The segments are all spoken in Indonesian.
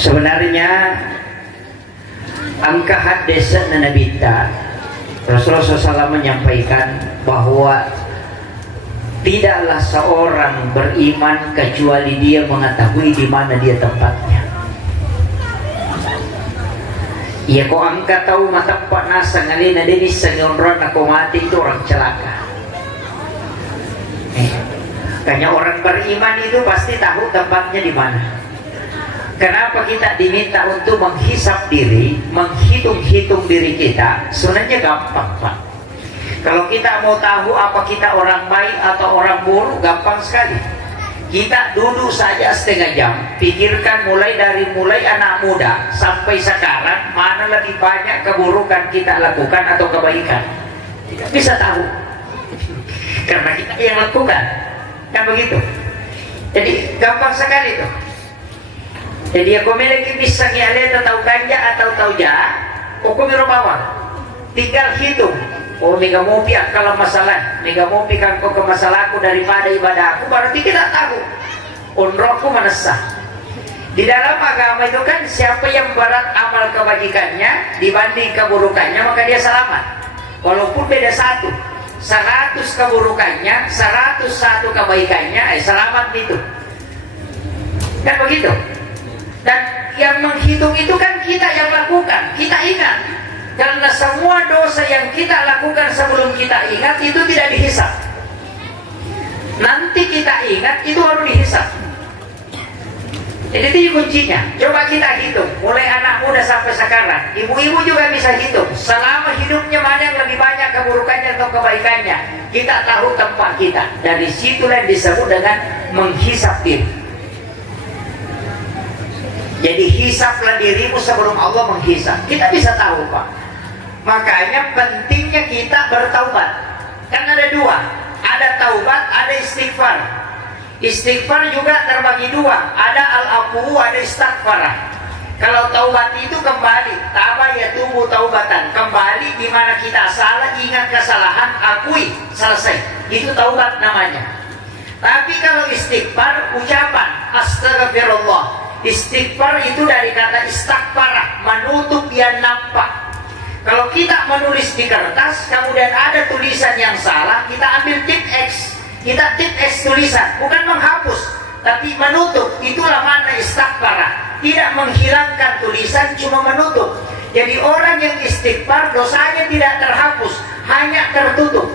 Sebenarnya angka hadis Nabi Rasulullah SAW menyampaikan bahwa tidaklah seorang beriman kecuali dia mengetahui di mana dia tempatnya. Ya kau angkat tahu mata pak nasa ngalina dini sengonron aku mati itu orang celaka. Kayaknya orang beriman itu pasti tahu tempatnya di mana. Kenapa kita diminta untuk menghisap diri, menghitung-hitung diri kita? Sebenarnya gampang, Pak. Kalau kita mau tahu apa kita orang baik atau orang buruk, gampang sekali. Kita duduk saja setengah jam, pikirkan mulai anak muda sampai sekarang, mana lebih banyak keburukan kita lakukan atau kebaikan. Kita bisa tahu. Karena kita yang lakukan. Kan begitu. Jadi gampang sekali tuh. Jadi aku memiliki pisang yang ada tahu ganja atau tahu jahat, aku mirobawa. Tinggal hitung. Oh, mega mau piak kalau masalah, mega mau pikan kau ke masalahku daripada ibadah aku, berarti kita tahu. Unrokku mana sah. Di dalam agama itu kan siapa yang berat amal kebajikannya dibanding keburukannya maka dia selamat. Walaupun beda 100 keburukannya, 101 kebaikannya, selamat itu. Kan begitu. Dan yang menghitung itu kan kita yang lakukan, kita ingat. Karena semua dosa yang kita lakukan sebelum kita ingat itu tidak dihisap. Nanti kita ingat itu harus dihisap. Jadi itu kuncinya. Coba kita hitung, mulai anak muda sampai sekarang. Ibu-ibu juga bisa hitung. Selama hidupnya mana yang lebih banyak keburukannya atau kebaikannya. Kita tahu tempat kita. Dari situlah disebut dengan menghisap diri. Jadi hisaplah dirimu sebelum Allah menghisap. Kita bisa tahu, Pak. Makanya pentingnya kita bertaubat. Kan ada dua. Ada taubat, ada istighfar. Istighfar juga terbagi dua. Ada al-afu, ada istighfarah. Kalau taubat itu kembali, taba yatubu taubatan. Kembali di mana kita salah, ingat kesalahan, akui, selesai. Itu taubat namanya. Tapi kalau istighfar, ucapan astagfirullah. Istighfar itu dari kata istighfarah, menutup yang nampak. Kalau kita menulis di kertas, kemudian ada tulisan yang salah, kita ambil tip X. Kita tip X tulisan, bukan menghapus, tapi menutup. Itulah makna istighfarah. Tidak menghilangkan tulisan, cuma menutup. Jadi orang yang istighfar, dosanya tidak terhapus, hanya tertutup.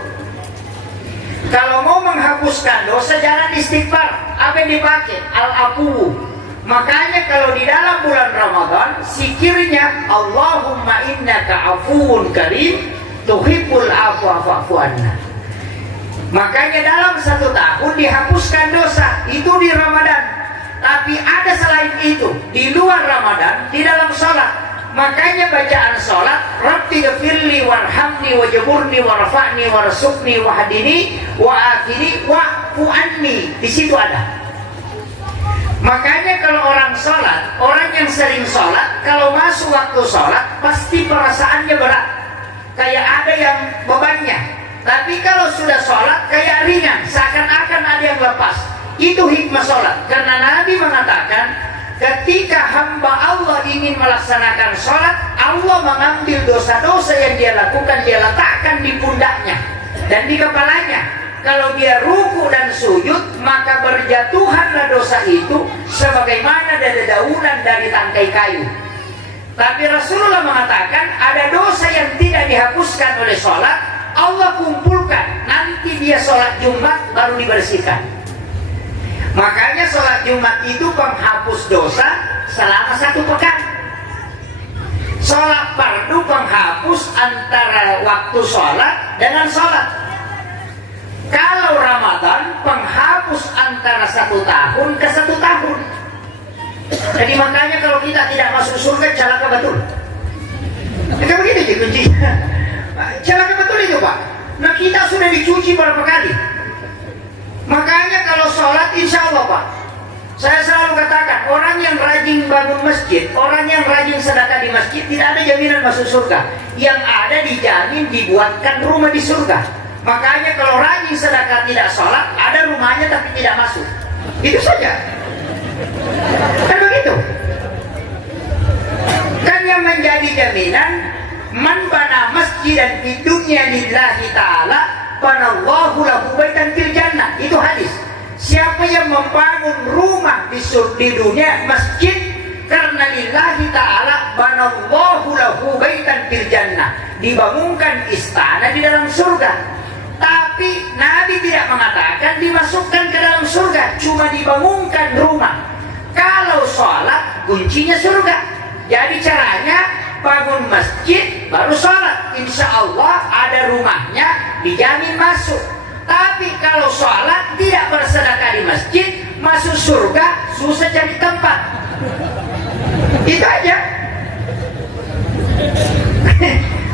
Kalau mau menghapuskan dosa, jangan istighfar. Apa yang dipakai? Al-afu. Makanya kalau di dalam bulan Ramadan, zikirnya Allahumma innaka afuun karim tuhibbul afwa fa'fu anna. Makanya dalam 1 tahun dihapuskan dosa, itu di Ramadan. Tapi ada selain itu, di luar Ramadan, di dalam sholat. Makanya bacaan sholat, Rabbi ghafirli warhamni wajaburni warfa'ni warsukni wahdini wa'afini wa'fu anni. Di situ ada. Makanya kalau orang sholat, orang yang sering sholat, kalau masuk waktu sholat, pasti perasaannya berat. Kayak ada yang bebannya. Tapi kalau sudah sholat, kayak ringan, seakan-akan ada yang lepas. Itu hikmah sholat. Karena Nabi mengatakan, ketika hamba Allah ingin melaksanakan sholat, Allah mengambil dosa-dosa yang dia lakukan, dia letakkan di pundaknya dan di kepalanya. Kalau dia ruku dan sujud, maka berjatuhanlah dosa itu sebagaimana dedaunan dari tangkai kayu. Tapi Rasulullah mengatakan ada dosa yang tidak dihapuskan oleh sholat, Allah kumpulkan, nanti dia sholat Jumat baru dibersihkan. Makanya sholat Jumat itu penghapus dosa selama 1 pekan. Sholat fardu penghapus antara waktu sholat dengan sholat. Kalau Ramadan penghapus antara 1 tahun ke 1 tahun. Jadi makanya kalau kita tidak masuk surga, celaka betul. Kayak begitu sih kuncinya. Celaka betul itu, Pak. Nah, kita sudah dicuci berapa kali. Makanya kalau sholat, insya Allah, Pak, saya selalu katakan, orang yang rajin bangun masjid, orang yang rajin sedekah di masjid, tidak ada jaminan masuk surga. Yang ada dijamin dibuatkan rumah di surga. Makanya kalau rajin sedekah tidak sholat, ada rumahnya tapi tidak masuk. Itu saja. Kan begitu. jaminan, man bana masjidan di dunia lillahi ta'ala banallahu lahu baitan fil jannah. Itu hadis. Siapa yang membangun rumah di dunia, masjid, karena lillahi ta'ala banallahu lahu baitan fil jannah, dibangunkan istana di dalam surga. Tapi Nabi tidak mengatakan dimasukkan ke dalam surga, cuma dibangunkan rumah. Kalau sholat, kuncinya surga. Jadi caranya bangun masjid baru sholat, insya Allah ada rumahnya, dijamin masuk. Tapi kalau sholat tidak bersedekah di masjid, masuk surga susah cari tempat. Itu aja.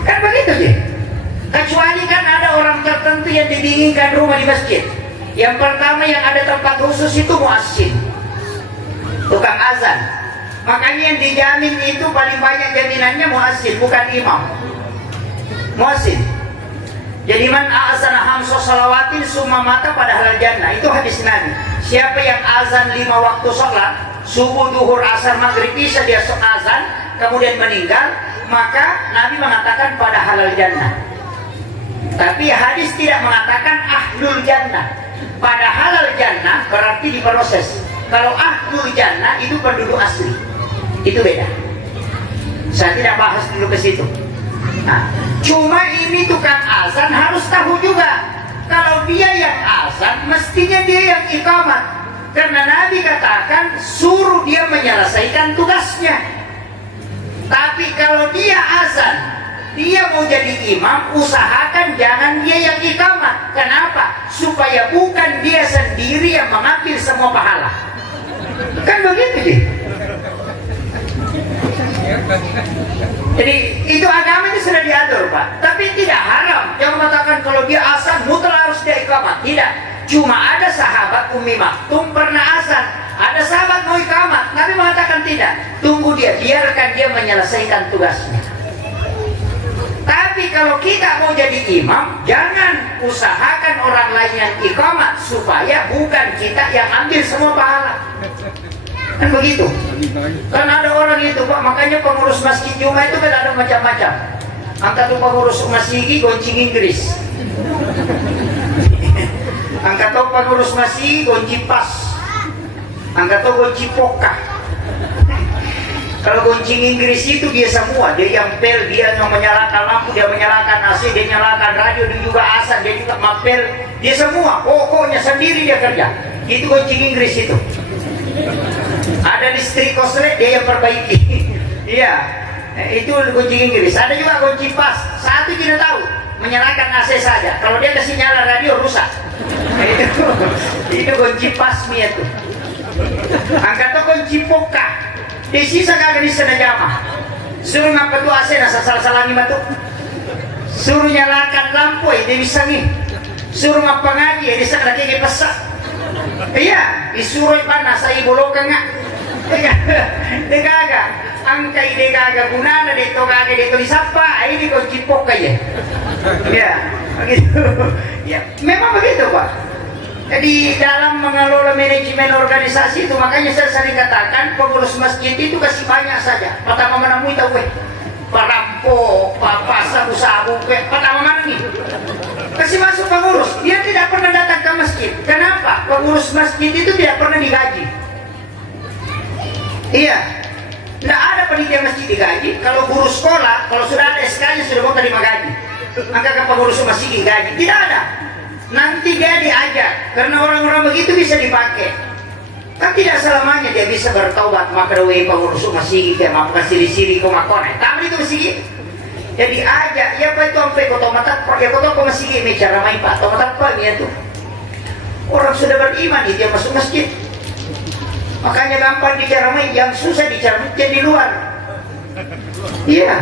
Kan begitu sih. Kecuali kan ada orang tertentu yang didinginkan rumah di masjid. Yang pertama yang ada tempat khusus itu muazzin, tukang azan. Makanya yang dijamin itu paling banyak jaminannya muazzin, bukan imam. Muazzin. Jadi man a'azana hamsa salawatin summa mata pada halal jannah. Itu hadis Nabi. Siapa yang azan 5 waktu sholat, subuh, duhur, asar, maghrib, isya, dia azan kemudian meninggal, maka Nabi mengatakan pada halal jannah. Tapi hadis tidak mengatakan ahlul jannah. Pada halal jannah berarti diproses. Kalau ahlul jannah itu penduduk asli, itu beda. Saya tidak bahas dulu ke situ. Nah, cuma ini tukang azan harus tahu juga, kalau dia yang azan mestinya dia yang iqamat, karena Nabi katakan suruh dia menyelesaikan tugasnya. Tapi kalau dia azan, dia mau jadi imam, usahakan jangan dia yang iqamat. Kenapa? Supaya bukan dia sendiri yang mengambil semua pahala. Kan begitu sih. Jadi itu agama itu sudah diatur, Pak. Tapi tidak haram. Yang mengatakan kalau dia azan mutlak harus dia iqamat. Tidak. Cuma ada sahabat Ummi Maktum pernah azan, ada sahabat mau iqamat, Nabi mengatakan tidak. Tunggu dia, biarkan dia menyelesaikan tugasnya. Tapi kalau kita mau jadi imam, jangan usahakan orang lain yang iqamat, supaya bukan kita yang ambil semua pahala. Kan begitu. Kan ada orang itu, Pak, makanya pengurus masjid Jumat itu kan ada macam-macam. Angkat tuh pengurus masjid goncing Inggris. Angkat tuh pengurus masjid goncing pas. Angkat tuh goncing pokah. Kalau goncing Inggris itu dia semua, dia yang pel, dia yang menyalakan lampu, dia menyalakan AC, dia nyalakan radio, dia juga azan, dia juga mapel, dia semua, pokoknya sendiri dia kerja. Itu goncing Inggris itu. Ada listrik koslet, dia yang perbaiki. Iya, itu goncing Inggris. Ada juga goncing pas, satu tidak tahu, menyalakan AC saja. Kalau dia kasih nyala radio rusak. Itu goncing pasmi itu. Angkat tuh goncing pokah. Di sisa kagak di sana jamaah. Suruh ngapa tuh AC nasa salah-salah nih batu. Suruh nyalakan lampu dia bisa nih. Suruh ngapa ngaji dia sana lagi pesak. Iya, disuruh panas saya bolokan nggak. Dia kagak. Angka ide kagak gunana dia to kagak dia tulis apa? Ini kau cipok aja. Ya, begitu. Ya, memang begitu, Pak. Jadi dalam mengelola manajemen organisasi itu, makanya saya sering katakan pengurus masjid itu kasih banyak saja. Pertama mana mu tahu perampok, papa sabu-sabu, pertama mana nih? Kasih masuk pengurus. Dia tidak pernah datang ke masjid. Kenapa? Pengurus masjid itu tidak pernah digaji. Iya, tidak ada panitia masjid digaji. Kalau guru sekolah, kalau sudah ada SK-nya sudah mau terima gaji. Maka ke pengurus masjid digaji. Tidak ada. Nanti dia diajak, karena orang-orang begitu bisa dipakai. Kan tidak selamanya dia bisa bertaubat, maka dewe pengurus masjid kayak mau kasih siri kau makone. Tapi itu masjid. Jadi ajak, ya pak itu sampai kau tahu mata, ya kau tahu masjid ini cara main pak, tahu mata apa ini tuh. Orang sudah beriman dia masuk masjid. Makanya gampang bicara main, yang susah bicara di luar. Iya.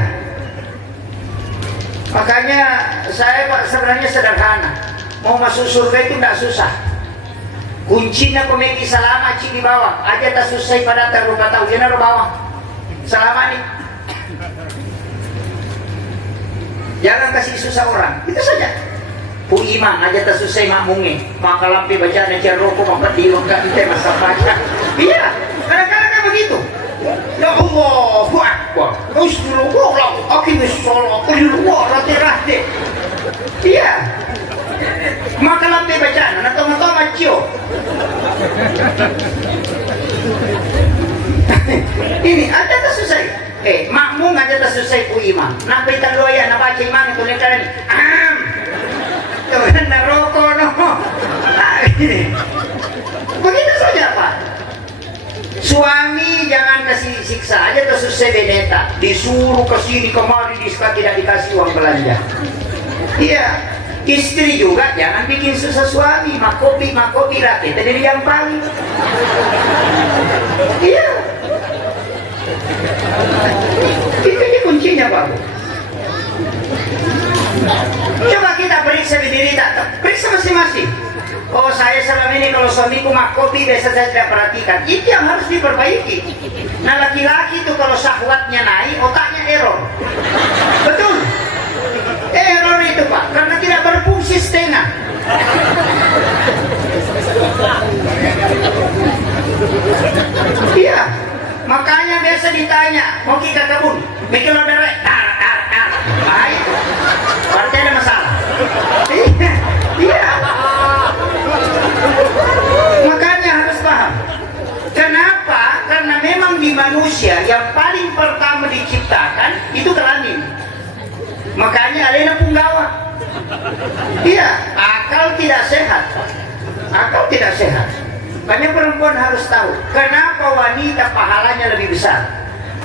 Makanya saya pak sebenarnya sederhana. Mau masuk surga itu tidak susah. Kuncinya pemeki selama cik di bawah. Aja tak susah pada terlupa tahu. Dia naruh bawah. Selama nih. Jangan kasih susah orang. Itu saja. Pu iman aja tak susah makmungin. Maka lampi bacaan aja rokok mampet di longkak kita masa baca. Iya. Kadang-kadang kan begitu. Ya Allahu Akbar. Usdulullah. Ini aja tak selesai. Makmum aja tak selesai ku imam. Nampai taluaya na baca imam itu lekaran. Tuhan naroko no. Ini. Begitu saja Pak. Suami jangan kasih siksa aja tak selesai beneta. Disuruh ke sini kemari tidak dikasih uang belanja. Iya. Istri juga jangan bikin susah suami. Makopi rakyat jadi yang paling. Iya. Itu aja kuncinya Pak. Coba kita periksa diri kita, periksa masing-masing. Oh saya selama ini kalau suamiku makopi biasa saya tidak perhatikan. Itu yang harus diperbaiki. Nah laki-laki itu kalau syahwatnya naik, otaknya error. Betul. Error itu Pak, karena tidak berfungsi setengah. Iya. Makanya biasa ditanya, mau kita kebun, mikir lo derek, baik, berarti ada masalah. Iya. Makanya harus paham. Kenapa? Karena memang di manusia yang paling pertama diciptakan itu kelamin. Makanya alena punggawa. Iya, akal tidak sehat. Akal tidak sehat. Banyak perempuan harus tahu kenapa wanita pahalanya lebih besar.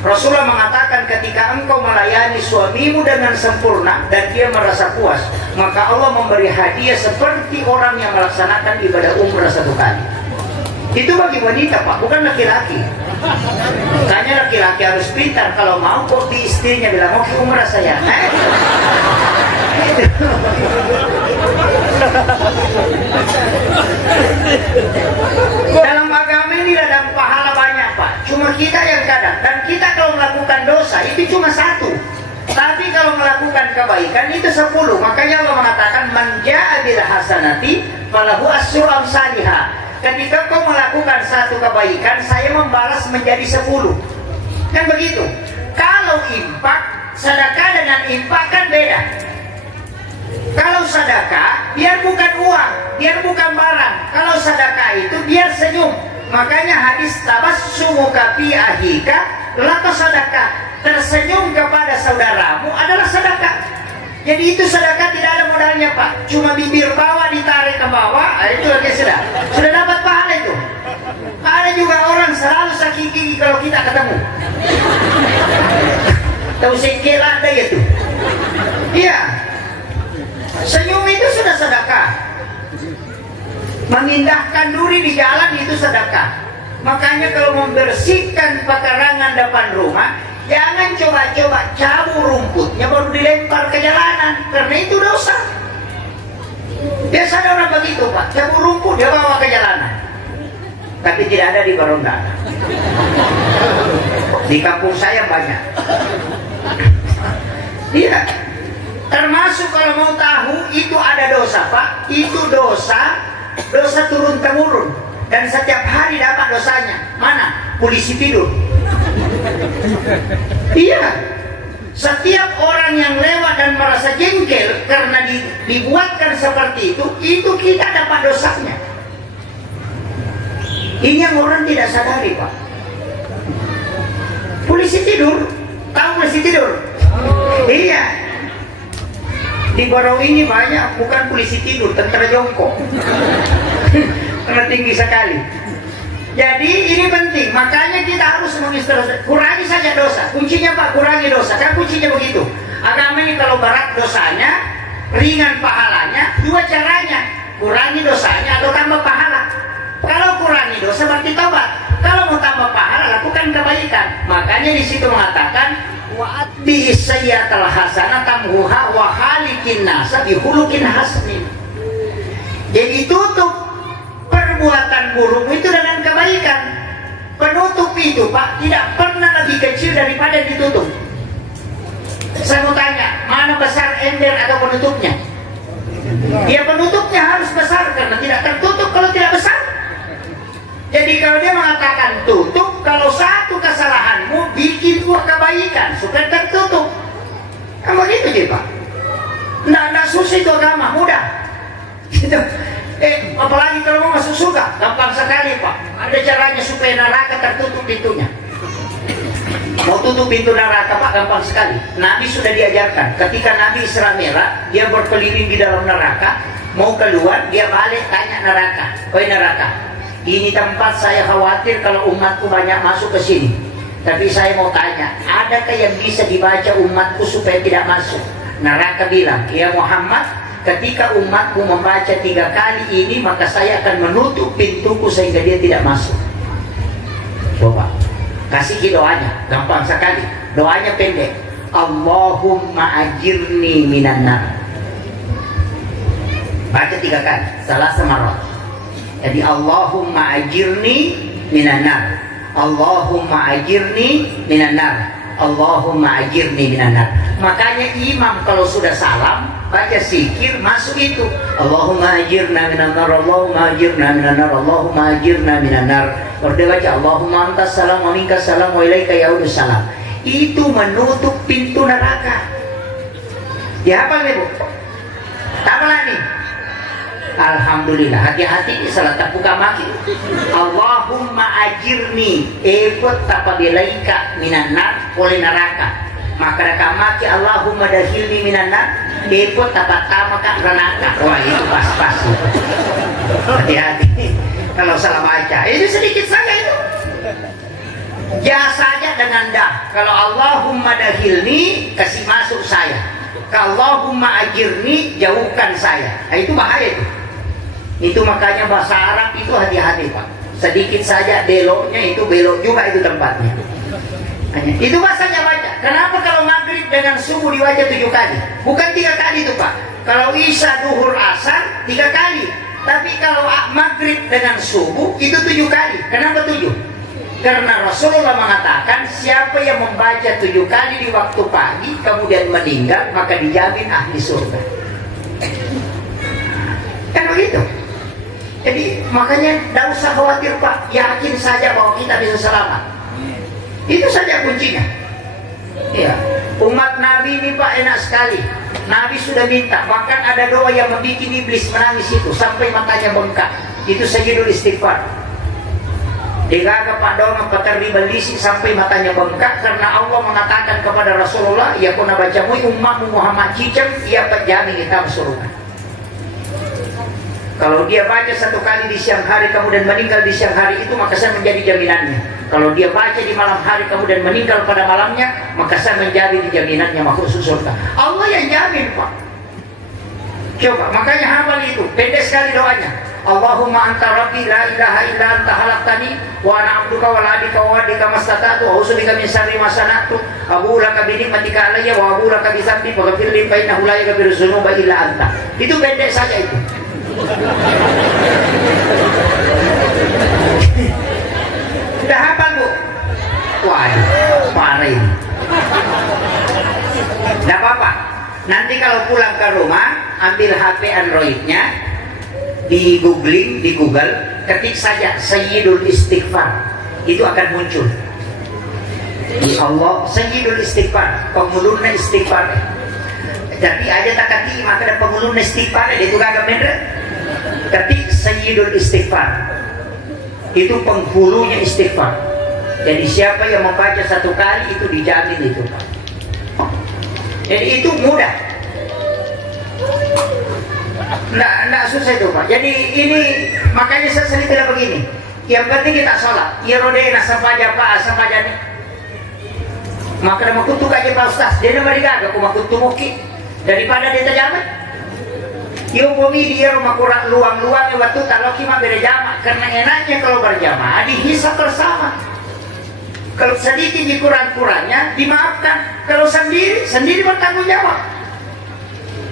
Rasulullah mengatakan ketika engkau melayani suamimu dengan sempurna dan dia merasa puas, maka Allah memberi hadiah seperti orang yang melaksanakan ibadah umrah 1 kali. Itu bagi wanita Pak, bukan laki-laki. Makanya laki-laki harus pintar. Kalau mau kok di istrinya bilang mau ke umrah saya. Dalam agama ini ada pahala banyak Pak. Cuma kita yang kadang. Dan kita kalau melakukan dosa itu cuma 1. Tapi kalau melakukan kebaikan itu 10. Makanya Allah mengatakan man ja'a bil hasanati falahu asyru amsalihha. Ketika kau melakukan 1 kebaikan, saya membalas menjadi 10. Kan begitu. Kalau infak, sedekah dengan infak kan beda. Kalau sedekah, biar bukan uang, biar bukan barang. Kalau sedekah itu biar senyum. Makanya hadis tabassumuka fi ahika laka sedekah. Tersenyum kepada saudaramu adalah sedekah. Jadi itu sedekah tidak ada modalnya Pak. Cuma bibir bawah ditarik ke bawah, itu aja sudah dapat pahala itu. Ada juga orang selalu sakit gigi kalau kita ketemu. Tahu sengkel ada ya tuh. Iya. Senyum itu sudah sedekah. Memindahkan duri di jalan itu sedekah. Makanya kalau membersihkan pekarangan depan rumah, jangan coba-coba cabut rumputnya baru dilempar ke jalanan, karena itu dosa. Biasa ada orang begitu Pak, cabut rumput dia bawa ke jalanan. Tapi tidak ada di Barondana. Di kampung saya banyak. Iya. Termasuk kalau mau tahu itu ada dosa Pak, itu dosa turun-temurun. Dan setiap hari dapat dosanya. Mana? Polisi tidur. Iya. Setiap orang yang lewat dan merasa jengkel karena dibuatkan seperti itu kita dapat dosanya. Ini yang orang tidak sadari Pak. Polisi tidur. Tahu polisi tidur? Iya. Di Barau ini banyak bukan polisi tidur, tentara jongkok. Karena tinggi sekali. Jadi ini penting, makanya kita harus kurangi saja dosa. Kuncinya Pak, kurangi dosa. Kan kuncinya begitu. Agama ini kalau berat dosanya, ringan pahalanya, 2 caranya. Kurangi dosanya atau tambah pahala. Kalau kurangi dosa berarti taubat. Kalau mau tambah pahala, lakukan kebaikan. Makanya di situ mengatakan wa'ati sayyatal hasanah tamhuha wa khaliqin nasa bihulukin hasanin. Jadi tutup perbuatan buruk itu dengan kebaikan. Penutup itu Pak tidak pernah lebih kecil daripada ditutup. Saya mau tanya, mana besar ember atau penutupnya? Ya penutupnya harus besar karena tidak tertutup kalau tidak besar. Jadi kalau dia mengatakan tutup, kalau 1 kesalahanmu bikin 2 kebaikan supaya tertutup. Kan begitu je Pak. Nggak susah itu agama, mudah. Gitu. Apalagi kalau mau masuk surga, gampang sekali Pak. Ada caranya supaya neraka tertutup pintunya. Menutup pintu neraka Pak gampang sekali. Nabi sudah diajarkan. Ketika Nabi Isra Mi'raj, dia berkeliling di dalam neraka, mau keluar, dia balik tanya neraka, "Oi neraka, ini tempat saya khawatir kalau umatku banyak masuk ke sini. Tapi saya mau tanya, adakah yang bisa dibaca umatku supaya tidak masuk?" Neraka bilang, "Ya Muhammad, ketika umatku membaca 3 kali ini, maka saya akan menutup pintuku sehingga dia tidak masuk." Coba kasih doanya, gampang sekali. Doanya pendek. Allahumma ajirni minan nar. Baca 3 kali, salah semarot. Jadi Allahumma ajirni minan nar. Allahumma ajirni minan nar. Allahumma ajirni minan nar. Makanya imam kalau sudah salam baca zikir masuk itu. Allahumma ajirna minan nar. Allahumma ajirna minan nar. Allahumma ajirna minan nar. Baru baca Allahumma antas salam wa minkas salam wa ilaika yaudus salam. Itu menutup pintu neraka. Dihafal nih Bu? Tapalah nih. Alhamdulillah, hati-hati salah tapuka maki. Allahumma ajirni ekot tapabelaika minan nar oleh neraka. Maka maki Allahumma dahilni minan nar ekot tapatama ka neraka. Wah itu pas-pas. Hati-hati kalau salah baca. Itu sedikit saja itu. Ya saja dengan dah. Kalau Allahumma dahilni kasih masuk saya. Kalau Allahumma ajirni jauhkan saya. Nah, itu bahaya itu. Itu makanya bahasa Arab itu hati-hati Pak. Sedikit saja beloknya itu belok juga itu tempatnya. Hanya, itu bahasanya baca. Kenapa kalau maghrib dengan subuh dibaca 7 kali? Bukan 3 kali itu Pak. Kalau isya, duhur, asar 3 kali. Tapi kalau maghrib dengan subuh itu 7 kali. Kenapa 7? Karena Rasulullah mengatakan siapa yang membaca 7 kali di waktu pagi kemudian meninggal maka dijamin ahli surga. Kan begitu. Jadi makanya tidak usah khawatir Pak, yakin saja bahwa kita bisa selamat. Itu saja kuncinya. Ya, umat Nabi ini Pak enak sekali. Nabi sudah minta, bahkan ada doa yang membuat iblis menangis itu sampai matanya bengkak. Itu Sayyidul Istighfar. Digaga Pak doa peterdi balisi sampai matanya bengkak karena Allah mengatakan kepada Rasulullah, "Ya kuna bacamu umatmu Muhammad cicem, ia penjamin kita surga." Kalau dia baca 1 kali di siang hari kemudian meninggal di siang hari itu maka saya menjadi jaminannya. Kalau dia baca di malam hari kemudian meninggal pada malamnya maka saya menjadi jaminannya masuk surga. Allah yang jamin Pak. Coba makanya hafal itu, pendek sekali doanya. Allahumma anta rabbi la ilaha illa anta khalaqtani wa ana 'abduka wa la abika wa wadika mastata'tu wa usbika min syarri ma sana'tu abu laka bi ni'matika alayya wa abu laka bi dzambi faghfir li fa innahu la yaghfiru dzunuba illa anta. Itu pendek saja itu. Sudah hafal Bu? Wah, parah ini. Tidak apa-apa. Nanti kalau pulang ke rumah, ambil HP Androidnya, di googling, di Google, ketik saja Sayyidul Istighfar. Itu akan muncul. Ya Allah, Sayyidul Istighfar, pengulurna istighfar. Tapi aja tak kati, maka ada pengulurna istighfar, itu kagak bener. Ketik Sayyidul Istighfar. Itu penghulunya istighfar. Jadi siapa yang membaca 1 kali itu dijamin itu Pak. Jadi itu mudah. Nggak susah itu Pak. Jadi ini makanya saya sering tidak begini. Yang penting kita sholat. Ya rodena sampaja Pak, sampaja nih. Maka nama kutuk aja Pak Ustaz. Dia nama digaga aku makutu muki daripada dia terjamin. Yung bumi dia rumah kurang luang-luang waktu kalau kita beda jamaah. Karena enaknya kalau berjamaah dihisap bersama. Kalau sedikit dikurang-kurangnya dimaafkan. Kalau sendiri bertanggung jawab.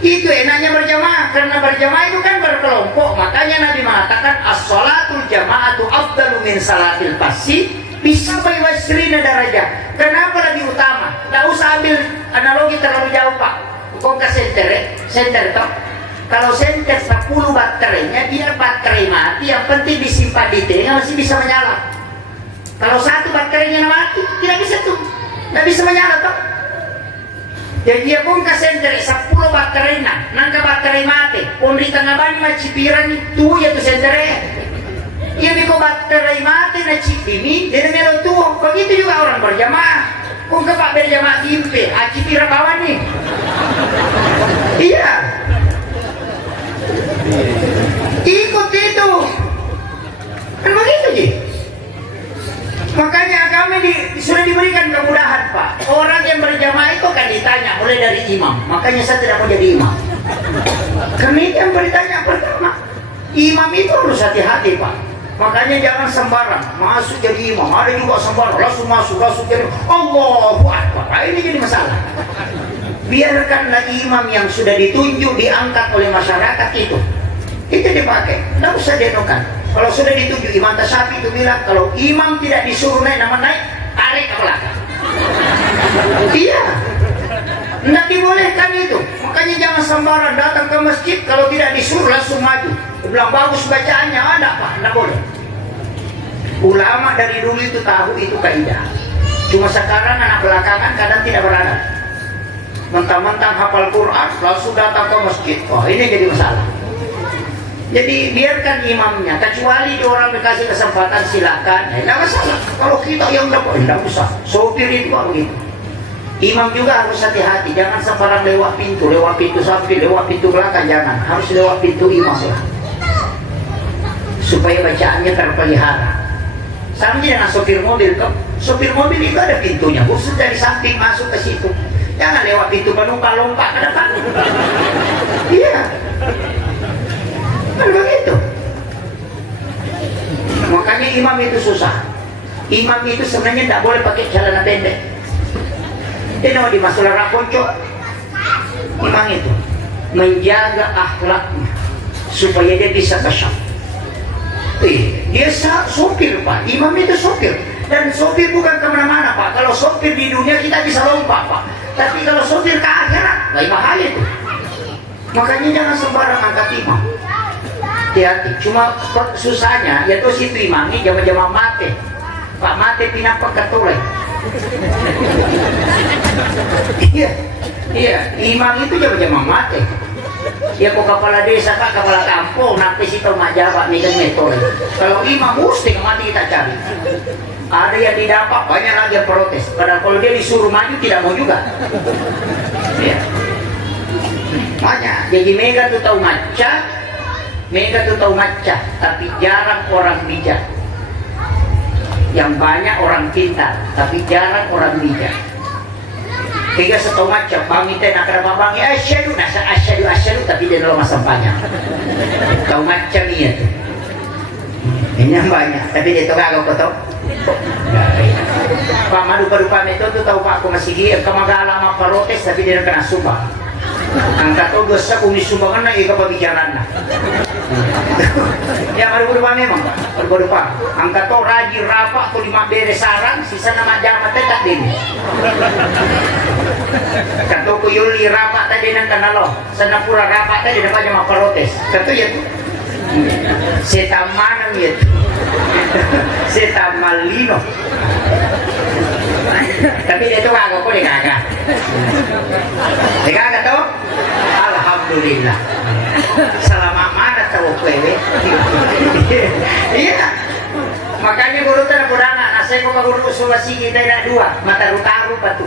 Itu enaknya berjamaah. Karena berjamaah itu kan berkelompok. Makanya Nabi mengatakan as-sholatul jama'atu afdalu min salatil fasi bisa wasrina darajah. Kenapa lebih utama? Tidak usah ambil analogi terlalu jauh Pak. Kau ke senter toh. Kalau senter 10 baterainya biar baterai mati, yang penting disimpan di tengah masih bisa menyala. Kalau 1 baterainya mati, tidak bisa tuh, tidak bisa menyala toh. Jadi dia pun ke senter 10 baterainya, nangka baterai mati, pun di tengah bani macipiran itu ya tuh senternya. Ia biko baterai mati na cipimi, dia melo tuh. Begitu juga orang berjamaah. Kung ka pa berjamaah gimpe, aci pira bawa nih. Iya. Ikut itu. Kan begitu Ji. Makanya kami sudah diberikan kemudahan Pak. Orang yang berjamaah itu kan ditanya mulai dari imam. Makanya saya tidak mau jadi imam. Karena itu yang bertanya pertama. Imam itu harus hati-hati Pak. Makanya jangan sembarang masuk jadi imam. Ada juga sembarang langsung masuk jadi Allahu Akbar. Ini jadi masalah. Biarkanlah imam yang sudah ditunjuk diangkat oleh masyarakat itu dipakai. Tidak usah denokan. Kalau sudah ditunjuk Imam Tasyafi itu bilang kalau imam tidak disuruh naik tarik ke belakang. Iya. Tidak dibolehkan itu. Makanya jangan sembarang datang ke masjid kalau tidak disuruh langsung maju. Bilang bagus bacaannya ada Pak, tidak boleh. Ulama dari dulu itu tahu itu kaidah. Cuma sekarang anak belakangan kadang tidak beradab. Mentang-mentang hafal Quran langsung datang ke masjid. Wah ini jadi masalah. Jadi biarkan imamnya, kecuali di orang dikasih kesempatan silakan, tidak masalah. Kalau kita yang tidak usah. Sopir itu begitu. Imam juga harus hati-hati, jangan sembarang lewat pintu samping, lewat pintu belakang, jangan. Harus lewat pintu imam lah. Supaya bacaannya terpelihara. Sama dengan sopir mobil, sopir mobil itu ada pintunya, khusus dari samping masuk ke situ. Jangan lewat pintu penumpang lompat ke depan. Iya. Kan begitu. Makanya imam itu susah. Imam itu sebenarnya tidak boleh pakai celana pendek. Dia mau dimasukkan raponco. Imam itu menjaga akhlaknya supaya dia bisa kesyaf. Dia sopir Pak. Imam itu sopir. Dan sopir bukan kemana-mana Pak. Kalau sopir di dunia kita bisa lompat Pak. Tapi kalau sopir ke akhirat, lain bahaya itu. Makanya jangan sembarang angkat imam. Hati-hati. Cuma susahnya yaitu situ imam ini jama-jama mate. Pak mate pindah ketulai. Iya, imam itu jama-jama mate. Ya kok kepala desa Pak, kepala kampung, nanti situ majalah megang metode. Kalau imam mesti mati kita cari. Ada yang didapat, banyak lagi yang protes. Padahal kalau dia disuruh maju tidak mau juga. Ya. Banyak. Jadi Mega tuh tahu macam, tapi jarang orang bijak. Yang banyak orang pintar, tapi jarang orang bijak. Tiga satu macam, bangi nak kerana bangi asyadu, tapi dia dalam masa banyak. Tahu macam iya tuh. Ini yang banyak, tapi dia tahu agak kotor. Pak Madu baru pamit itu tahu Pak aku masih gila, kemagala sama protes, tapi dia kena sumpah. Angkat tuh dosa kumi sumbangan na ika pembicaraan na. Ya baru-baru memang Pak, baru-baru Pak. Angkat tuh raji rapak tuh 5 beres sarang, sisa nama jama tetak din. Kato ko yuli rapak tadi nang kanalo, sana pura rapak tadi na pa jama protes. Kato ya tuh. Setamanang ya tuh. Setamalino. Tapi dia tuh kagak kok dia kagak tuh. Alhamdulillah. Selama mana tahu kue? Iya. Makanya guru tanah kurang saya kok guru sulasi kita ada 2 mata rutaru patu.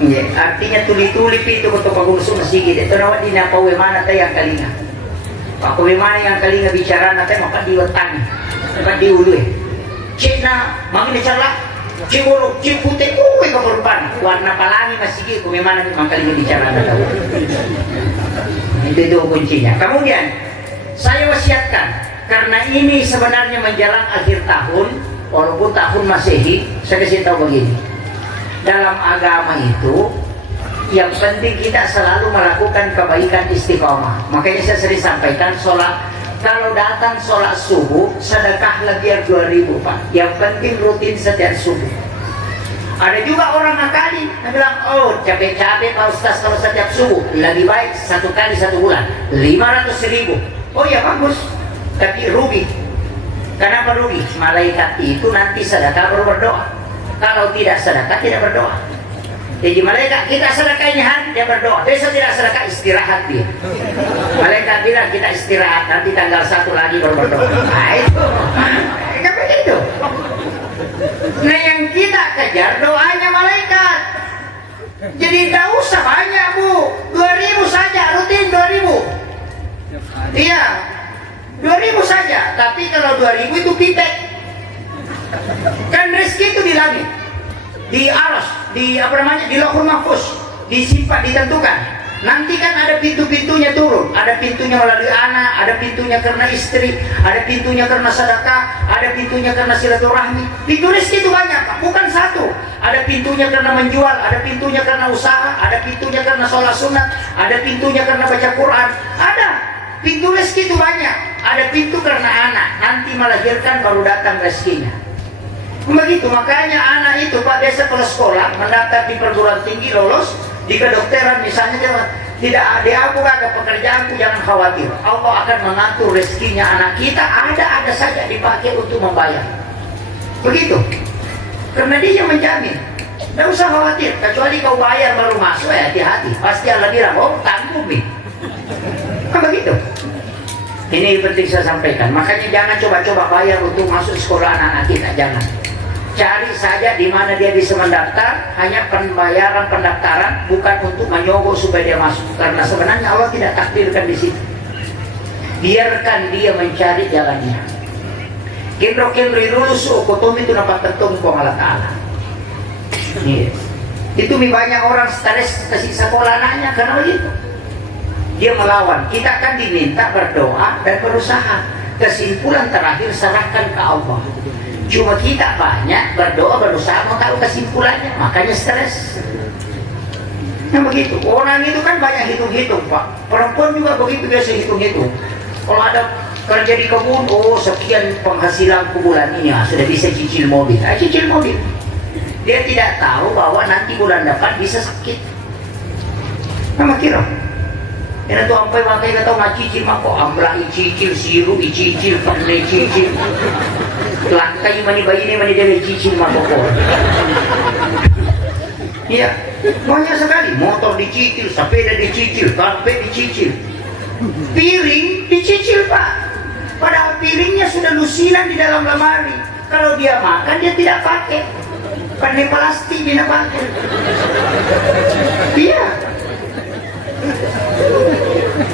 Iya, artinya tuli-tuli itu betul guru sulasi kita. Terawat di napa mana teh yang kalinya. Pak mana yang kalinya bicara nanti maka diwetan, maka diulu. Cina, makin dicerlah. Ciburu, cipute, ke korban warna pelangi masih gitu, memang makanya bicara ada tahu. Itu kuncinya. Kemudian saya wasiatkan karena ini sebenarnya menjelang akhir tahun, walaupun tahun Masehi, saya kasih tahu begini. Dalam agama itu yang penting kita selalu melakukan kebaikan istiqomah. Makanya saya sering sampaikan sholat. Kalau datang sholat subuh, sedekah lebih 2.000 Pak. Yang penting rutin setiap subuh. Ada juga orang ngakali, dia bilang, oh capek-capek Pak Ustaz kalau setiap subuh. Lebih baik 1 kali 1 bulan, 500.000. Oh ya bagus, tapi rugi. Kenapa rugi? Malaikat itu nanti sedekah baru berdoa. Kalau tidak sedekah, tidak berdoa. Jadi malaikat kita sedekah ini hari dia berdoa, besok tidak sedekah istirahat dia. Malaikat bilang kita istirahat, nanti tanggal 1 lagi baru berdoa. Nah itu, kan begitu. Nah yang kita kejar doanya malaikat. Jadi tidak usah banyak Bu, 2.000 saja, rutin 2.000. Iya, 2.000 saja. Tapi kalau 2.000 itu pipet. Kan rezeki itu di langit, di aras, di apa namanya, di lauhul mahfuz, disimpan, ditentukan. Nanti kan ada pintu-pintunya turun, ada pintunya melalui anak, ada pintunya karena istri, ada pintunya karena sedekah, ada pintunya karena silaturahmi. Pintu rezeki itu banyak Pak, bukan satu. Ada pintunya karena menjual, ada pintunya karena usaha, ada pintunya karena sholat sunat, ada pintunya karena baca Quran. Ada pintu rezeki itu banyak. Ada pintu karena anak, nanti melahirkan baru datang rezekinya. Begitu, makanya anak itu Pak biasa kalau sekolah mendaftar di perguruan tinggi, lolos di kedokteran misalnya, dia tidak ada aku kagak pekerjaanku, jangan khawatir, Allah akan mengatur rezekinya anak kita, ada saja dipakai untuk membayar. Begitu, karena dia menjamin, tidak usah khawatir, kecuali kau bayar baru masuk, ya hati-hati, pasti Allah bilang, oh tanggung nih. Kan begitu. Ini penting saya sampaikan, makanya jangan coba-coba bayar untuk masuk sekolah anak-anak kita, jangan. Cari saja di mana dia bisa mendaftar, hanya pembayaran pendaftaran, bukan untuk menyogok supaya dia masuk, karena sebenarnya Allah tidak takdirkan di situ. Biarkan dia mencari jalannya. Kendro-kendro lulus okotomi itu dapat tertung Allah Ta'ala. Itu banyak orang stres kasih sekolah anaknya karena begitu. Dia melawan. Kita kan diminta berdoa dan berusaha. Kesimpulan terakhir serahkan ke Allah. Cuma kita banyak berdoa berusaha mau tahu kesimpulannya, makanya stres. Nah begitu. Orang itu kan banyak hitung-hitung Pak. Perempuan juga begitu, biasa hitung-hitung. Kalau ada kerja di kebun, oh sekian penghasilan bulan ini, sudah bisa cicil mobil. Cicil mobil. Dia tidak tahu bahwa nanti bulan depan bisa sakit. Nama kira. Kena tu sampai pakai kata nak cicil mah kok amlah cicil, siru cicil, panai cicil. Langkai mani bayi ni mani dia cicil mah kok. Iya, banyak sekali. Motor dicicil, sepeda dicicil, karpet dicicil, piring dicicil Pak. Padahal piringnya sudah lusinan di dalam lemari. Kalau dia makan dia tidak pakai. Pandai plastik dia pakai. Iya.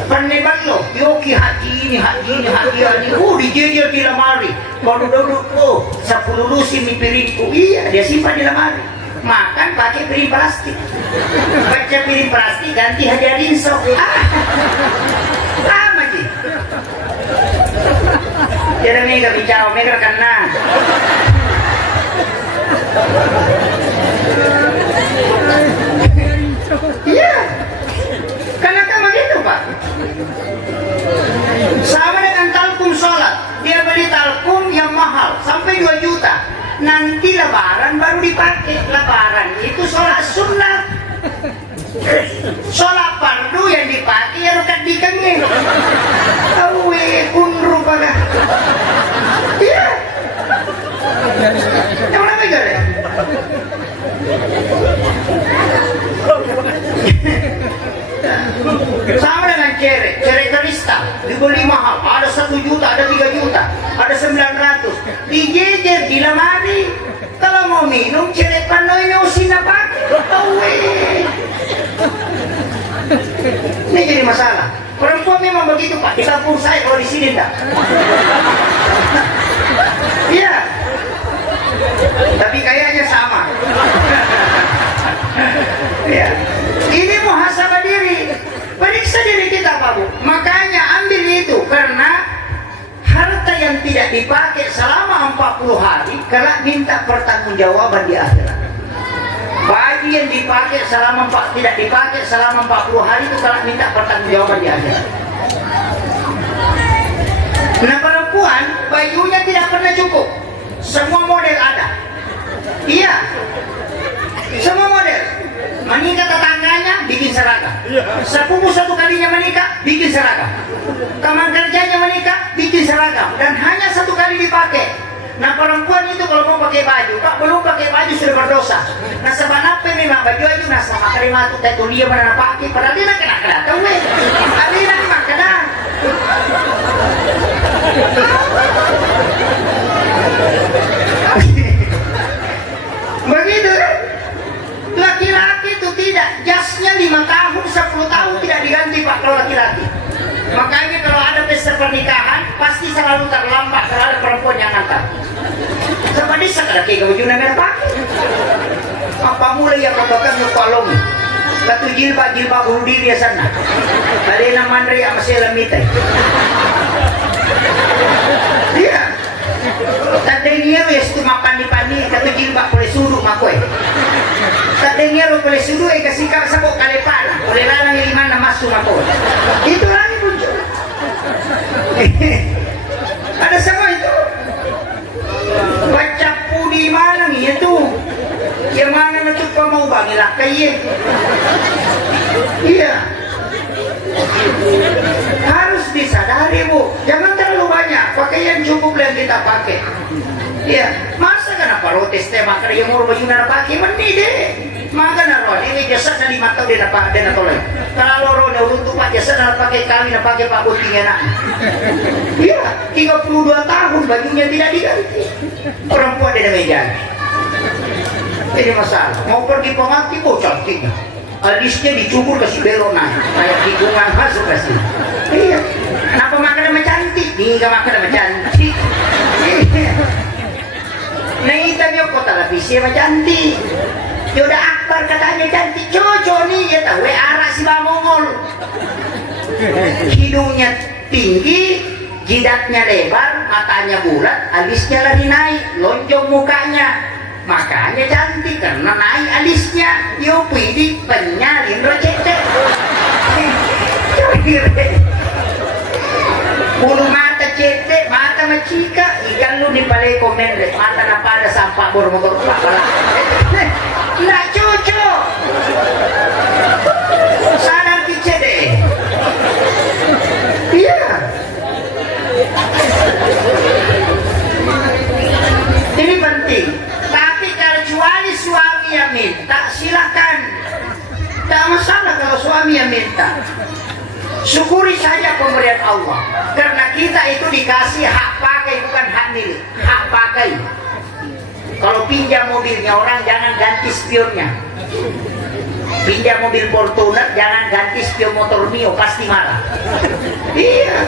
Pandai balo, yoki haji ini, dijejel di lemari. Baru duduk, oh 10 lusin di piringku. Iya, dia simpan di lemari. Makan pakai piring plastik. Baca piring plastik ganti hadiah rinso. Apa sih? Jadi mega bicara, mega kena. Iya, karena kan begitu Pak. Sama dengan talkum sholat, dia beli talkum yang mahal sampai 2 juta. Nanti lebaran baru dipakai. Lebaran itu sholat sunnah. Sholat fardu yang dipakai ya rukat dikengeng. Awe kunru pada. Iya. Yang mana begitu ya? Sama dengan cerek kristal dibeli mahal, ada 1 juta, ada 3 juta, ada 900, dijejer di lemari. Kalau mau minum cerek panonya usina pakai. Ini jadi masalah. Perempuan memang begitu Pak, di kampung saya, kalau di sini enggak. Iya, tapi kayaknya sama. Ya. Ini muhasabah diri, periksa diri kita Pak Bu. Makanya ambil itu, karena harta yang tidak dipakai selama 40 hari kelak minta pertanggungjawaban di akhirat. Baju yang dipakai tidak dipakai selama 40 hari itu kelak minta pertanggungjawaban di akhirat. Nah perempuan bajunya tidak pernah cukup, semua model ada. Iya, semua model. Menikah tetangganya bikin seragam, sepupu 1 kalinya menikah bikin seragam, teman kerjanya menikah bikin seragam, dan hanya 1 kali dipakai. Nah perempuan itu kalau mau pakai baju, Pak, belum pakai baju sudah berdosa. Nah sebab apa memang baju aja nah sama terima tuh tetu dia mana pakai, padahal dia nak kena tahu weh, ali nak kena. Begitu kan? Laki-laki itu tidak, 5 tahun, 10 tahun tidak diganti Pak kalau laki-laki. Makanya kalau ada pesta pernikahan pasti selalu terlambat kalau ada perempuan yang antar. Sama dia sakit lagi baju merah pakai. Apa mulai yang membakan nyukalong? Satu jilbab bunuh diri ya sana. Ada yang mandri sama saya lamitai. Iya. Tadengnya wes tu makan di pani, satu jilbab boleh suruh makoi. Tadengnya lo boleh suruh kasih kau sabuk kalepan, boleh larang yang mana masuk makoi. Itu lagi muncul. Ada sama itu. Baca di mana nih itu? Yang mana nak cuba mau bangilah kaya? Iya. Harus disadari Bu, jangan terlalu banyak pakaian cukup yang kita pakai. Iya, masa kenapa rotes teh makan yang mau baju nara pakai meni deh. Maka naro ini jasa na 5 tahun dia nak dia nak tolong. Kalau rone untuk pak jasa nara pakai kami nak pakai pak bunting enak. Iya, 32 tahun bajunya tidak diganti. Perempuan dia meja. Ini masalah. Mau pergi pemati kok cantiknya. Alisnya dicubur kasih belok naik kayak tikungan masuk kasih. Iya. Kenapa makan sama cantik? Tinggal makan sama cantik. Iya. Nah hitamnya kok televisi sama cantik. Ya udah Akbar katanya cantik. Cocok nih ya tahu. Arah si Bamongol. Hidungnya tinggi, jidatnya lebar, matanya bulat, alisnya lari naik, lonjong mukanya. Makanya cantik karena naik alisnya. Yo pidi penyalin rocete. Bulu mata cete, mata macika, ikan lu di palai komen deh, mata na pada sampah motor pak. Nggak cocok. Sadar kice deh. Iya. Ini penting. Kecuali suami yang minta, silakan. Tak masalah kalau suami yang minta. Syukuri saja pemberian Allah. Karena kita itu dikasih hak pakai, bukan hak milik. Hak pakai. Kalau pinjam mobilnya orang, jangan ganti spionnya. Pinjam mobil Fortuner, jangan ganti spion motor Mio, pasti marah. Iya.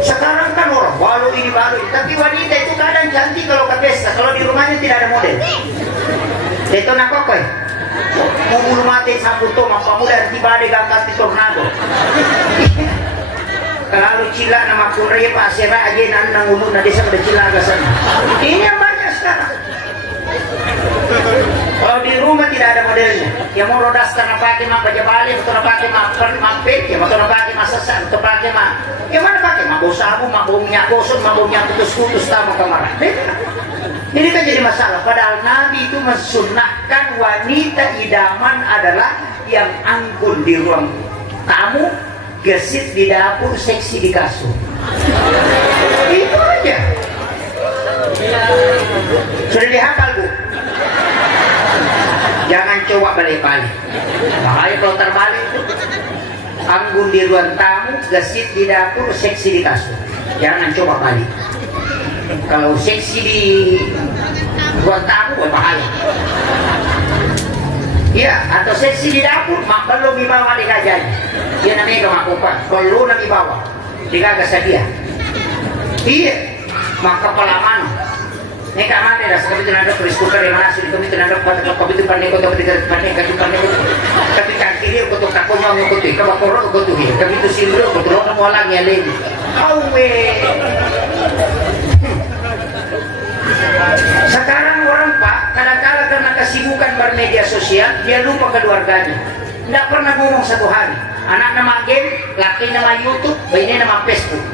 Sekarang kan orang baru ini baru, tapi wanita itu kadang cantik kalau ke pesta, kalau di rumahnya tidak ada model. Itu nak apa? Mau bulu mati sambut tuh, mampu muda tiba di gangkat di tornado. Kalau cila nama kurai pak sera aja nang ulu nadi sama cila ke sana. Ini yang banyak sekarang. Kalau di rumah tidak ada modelnya, yang mau roda setengah pakai mak baja balik, atau pakai mampet, ya atau pakai masasan, atau pakai mak, yang mana pakai mak bau sabu, mak bau minyak gosok, mak bau minyak putus-putus tamu kamar. Ini kan jadi masalah. Padahal Nabi itu mensunnahkan wanita idaman adalah yang anggun di ruang tamu, gesit di dapur, seksi di kasur. Itu aja. Sudah dihafal Bu? Jangan coba balik-balik. Bahaya kalau terbalik itu. Anggun di ruang tamu, gesit di dapur, seksi di kasur. Jangan coba balik. Kalau seksi di ruang tamu, bahaya. Ya, atau seksi di dapur, mak belum dibawa di gajahnya. Dia namanya kemakupan. Kalau nak dibawa, digagas dia. Iya, mak kepala mana? Ini kamar dah sekarang itu nanda tulis kuker yang mana sudah kami nanda pada kami itu pandai kota berdiri pandai kami pandai tapi kan kiri kota takut mau ngikuti kau korok kau tuh kami itu simbol kau tuh orang malang yang lain. Awe. Sekarang orang Pak kadang-kadang karena kesibukan bermedia sosial dia lupa keluarganya. Tidak pernah ngomong satu hari. Anak nama game, laki nama YouTube, bayi nama Facebook.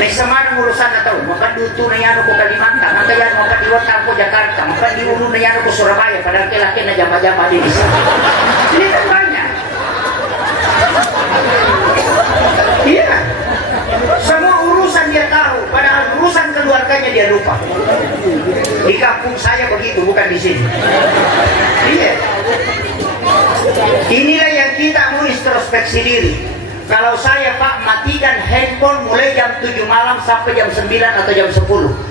May sama ng urusan na taon, makaduto na yan ako Kalimantan, ang kaya makadiwatan ko Jakarta, makadiulo na yan ako Surabaya, padahal kilaki na jama-jama din isa. Ini kan banyak. Iya. Semua urusan dia tahu, padahal urusan keluarganya dia lupa. Di kampung saya begitu, bukan di sini. Iya. Inilah yang kita mau introspeksi diri. Kalau saya Pak matikan handphone mulai jam 7 malam sampai jam 9 atau jam 10.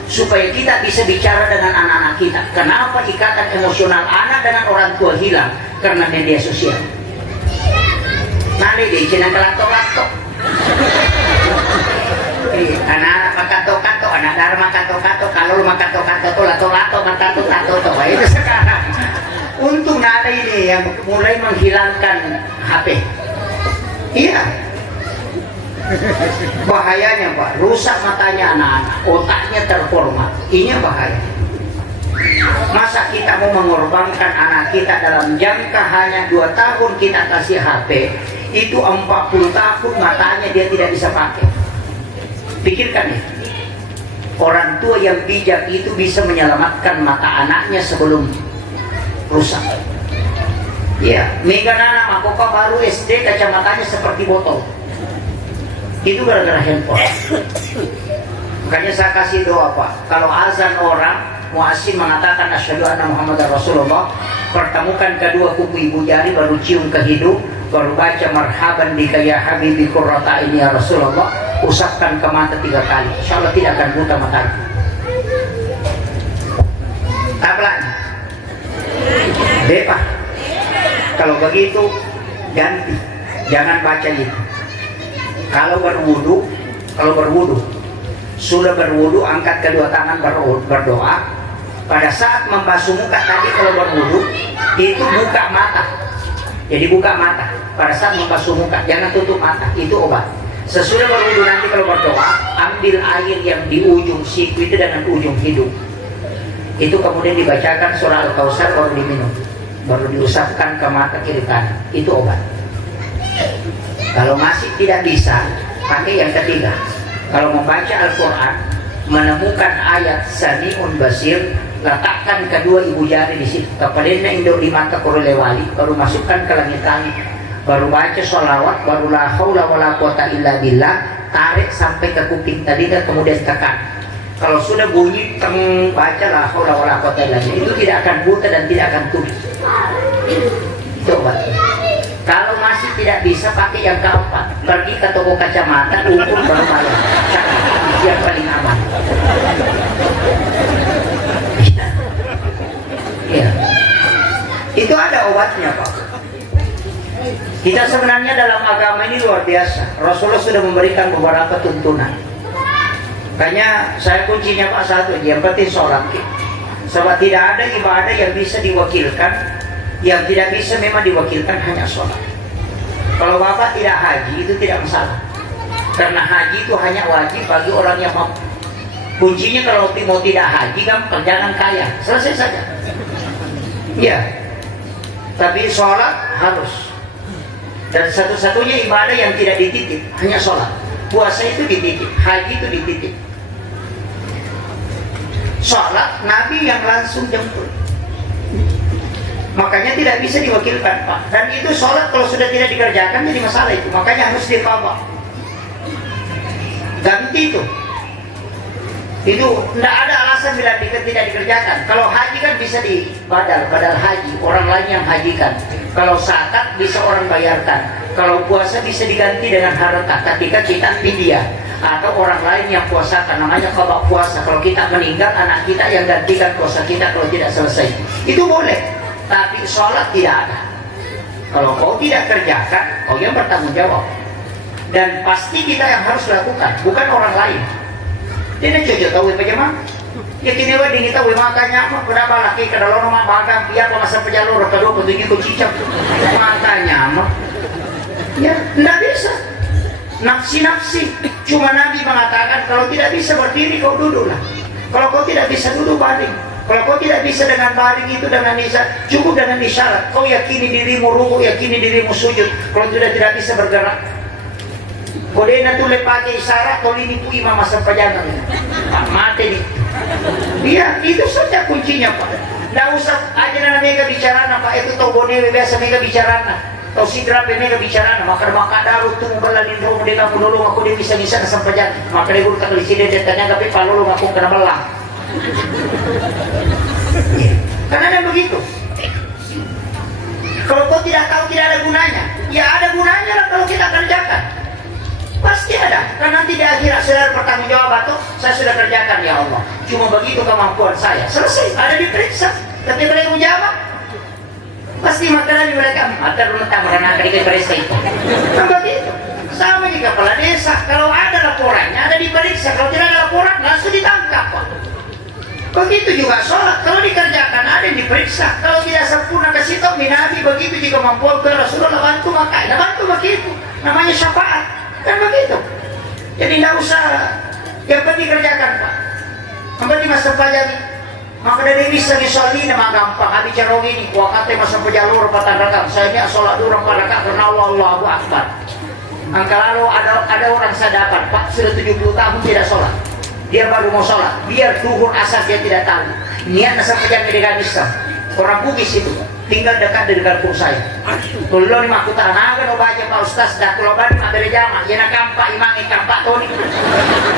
supaya kita bisa bicara dengan anak-anak kita. Kenapa ikatan emosional anak dengan orang tua hilang? Karena media sosial. Nanti di Cina kelato-lato. Anak-anak makato-kato, anak darah makato-kato, kalau makato-kato tuh lato-lato, makato-kato tuh. Itu sekarang. Untung ada ini yang mulai menghilangkan HP. Iya. Bahayanya Pak, rusak matanya anak-anak, otaknya terformat. Ini bahaya. Masa kita mau mengorbankan anak kita dalam jangka hanya 2 tahun kita kasih HP, itu 40 tahun matanya dia tidak bisa pakai. Pikirkan ya, orang tua yang bijak itu bisa menyelamatkan mata anaknya sebelum rusak. Ya, Mega Nana Makoka baru SD kacamatanya seperti botol. Itu gara-gara handphone. Makanya saya kasih doa Pak, kalau azan orang muazzin mengatakan asyhadu anna Muhammadar Rasulullah, pertemukan kedua kuku ibu jari, baru cium ke hidung, baru baca marhaban bika ya habibi qurrata ini ya Rasulullah, usapkan ke mata 3 kali, insya Allah tidak akan buta matanya. Apa lagi? Pak, kalau begitu ganti, jangan baca itu. Kalau berwudu, sudah berwudu, angkat kedua tangan berdoa. Pada saat membasuh muka tadi kalau berwudu, itu buka mata. Jadi buka mata. Pada saat membasuh muka, jangan tutup mata. Itu obat. Sesudah berwudu nanti kalau berdoa, ambil air yang di ujung siku itu dengan ujung hidung. Itu kemudian dibacakan surah Al-Kautsar, baru diminum. Baru diusapkan ke mata kiri kanan. Itu obat. Kalau masih tidak bisa, pakai yang ketiga. Kalau membaca Al-Quran, menemukan ayat Sami'un Basir, letakkan kedua ibu jari di situ. Kepalanya indo di mata korolewali, baru masukkan ke langit-langit. Baru baca sholawat, baru la haula wala quwata illa billah, tarik sampai ke kuping tadi dan kemudian tekan. Kalau sudah bunyi, baca la haula wala quwata illa billah, itu tidak akan buta dan tidak akan tuli. Itu obatnya. Kalau masih tidak bisa, pakai yang keempat. Pergi ke toko kacamata, ukur baru bayar. Yang paling aman. Ya. Itu ada obatnya Pak. Kita sebenarnya dalam agama ini luar biasa. Rasulullah sudah memberikan beberapa tuntunan. Makanya saya kuncinya Pak satu, yang penting sholat. Sebab tidak ada ibadah yang bisa diwakilkan. Yang tidak bisa memang diwakilkan hanya sholat. Kalau Bapak tidak haji itu tidak masalah, karena haji itu hanya wajib bagi orang yang mau. Kuncinya kalau mau tidak haji kan jangan kaya, selesai saja. Ya, tapi sholat harus. Dan satu-satunya ibadah yang tidak dititip hanya sholat. Puasa itu dititip, haji itu dititip. Sholat Nabi yang langsung jemput. Makanya tidak bisa diwakilkan Pak. Dan itu sholat kalau sudah tidak dikerjakan jadi masalah itu. Makanya harus diqadha. Ganti itu. Itu tidak ada alasan bila tidak dikerjakan. Kalau haji kan bisa badal haji, orang lain yang hajikan. Kalau zakat bisa orang bayarkan. Kalau puasa bisa diganti dengan harta ketika kita fidyah, atau orang lain yang puasakan, namanya qadha puasa. Kalau kita meninggal, anak kita yang gantikan puasa kita kalau tidak selesai. Itu boleh. Tapi sholat tidak ada. Kalau kau tidak kerjakan, kau yang bertanggung jawab. Dan pasti kita yang harus lakukan, bukan orang lain. Tidak cocok tahu bagaimana? Ya kini wedding kita makanya apa? Kenapa laki kedalur rumah bagang dia masa pejalur kedua petunjuk kucicap makanya mah. Ya tidak bisa. Nafsi. Cuma Nabi mengatakan kalau tidak bisa berdiri kau duduklah. Kalau kau tidak bisa duduk baring. Kalau kau tidak bisa dengan baring itu dengan cukup dengan isyarat. Kau yakini dirimu ruku, yakini dirimu sujud. Kalau sudah tidak bisa bergerak, kau dena tuh pakai isyarat. Kau ini pun imam masa pajangan. Pak mati nih. Iya, itu saja kuncinya Pak. Tidak usah aja nana mega bicara Pak. Itu tau bonewe biasa mega bicara. Tau sidra mega bicara. Maka darut tuh membelalin rumah dia kamu dulu aku dia bisa sampai pajangan. Maka dia udah kali sini dia tanya tapi kalau lu aku kena belang. Karena ada begitu. Kalau kau tidak tahu tidak ada gunanya. Ya ada gunanya lah kalau kita kerjakan. Pasti ada. Dan nanti di akhirat saya bertanggung jawab atau saya sudah kerjakan ya Allah. Cuma begitu kemampuan saya. Selesai. Ada diperiksa. Tapi mereka menjawab. Pasti makanan mereka mater rumah tangga akan diperiksa itu. Nah begitu. Sama di kepala desa. Kalau ada laporannya ada diperiksa. Kalau tidak ada laporan langsung ditangkap. Begitu juga sholat. Kalau dikerjakan ada yang diperiksa. Kalau tidak sempurna kasih tahu Nabi begitu jika mampu ke Rasulullah bantu maka. Nah bantu begitu. Namanya syafaat. Kan begitu. Jadi tidak usah. Yang penting kerjakan Pak. Yang penting masa pajak. Maka dari bisa misalnya nama gampang. Habis carong ini. Wakatnya masa pejalur patah rakam. Saya ini sholat dulu 4 rakaat karena Allahu Akbar. Angka lalu ada orang sadapan Pak sudah 70 tahun tidak sholat. Dia baru mau sholat. Biar duhur asar dia tidak tahu. Niat nasa pejamnya dengan Islam. Orang Bugis itu. Tinggal dekat dari kampung saya. Kalau ni mak tahan agan o baca Pak Ustaz dah kalau bani mak bere jama. Ya nak kampak imangi kampak Tony.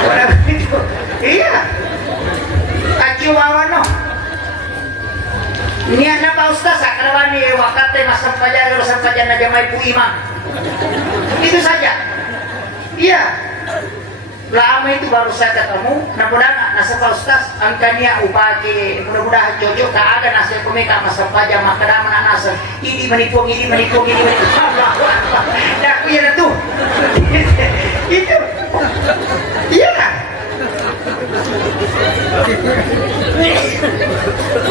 Orang itu. Iya. Kacau awan no. Niat na Pak Ustaz akan bani wakatnya masa pajar kalau sampai jana jamai pu imam. Itu saja. Iya. Lama itu baru saya ketemu. Mudah-mudahan nasa Pak Ustaz angkanya upaki mudah-mudahan cocok tak ada nasa pemika masa pajak makanan nasa ini menipu Allahu Akbar. Dah punya tuh. Itu. Iya.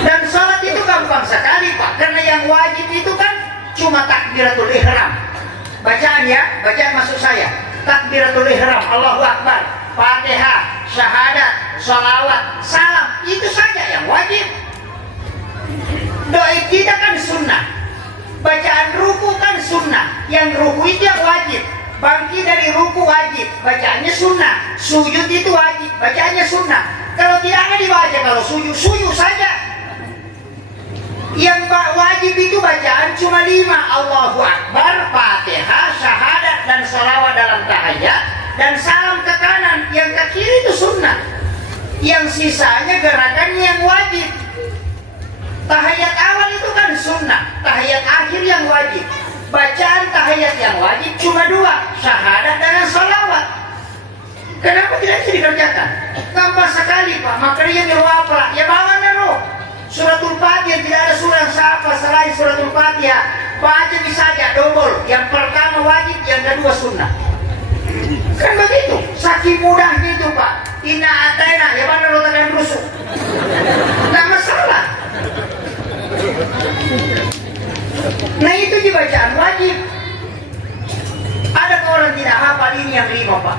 Dan sholat itu gampang sekali Pak. Karena yang wajib itu kan cuma takbiratul ihram. Bacaan ya, bacaan maksud saya. Takbiratul ihram, Allahu Akbar, Fatihah, syahadat, salawat, salam, itu saja yang wajib. Doa kita kan sunnah. Bacaan ruku kan sunnah. Yang ruku itu yang wajib. Bangkit dari ruku wajib, bacaannya sunnah. Sujud itu wajib, bacaannya sunnah. Kalau tidak ada dibaca, kalau sujud saja. Yang wajib itu bacaan cuma 5. Allahu Akbar, Fatihah, syahadat, dan salawat dalam tahiyat. Dan salam ke kanan. Yang ke kiri itu sunnah. Yang sisanya gerakan yang wajib. Tahiyat awal itu kan sunnah. Tahiyat akhir yang wajib. Bacaan tahiyat yang wajib cuma 2. Syahadat dan salawat. Kenapa tidak bisa dikerjakan? Gampang sekali Pak. Makanya apa? Ya bawa roh. Suratul Fatihah tidak ada surah yang sama selain suratul Fatihah. Baca bisa aja double. Yang pertama wajib, yang kedua sunnah. Kan begitu. Saking mudahnya itu Pak. Inna ataina, ya mana lo tangan rusuk. Tidak masalah. Nah itu dibacaan wajib. Ada orang tidak hafal ini yang 5 Pak.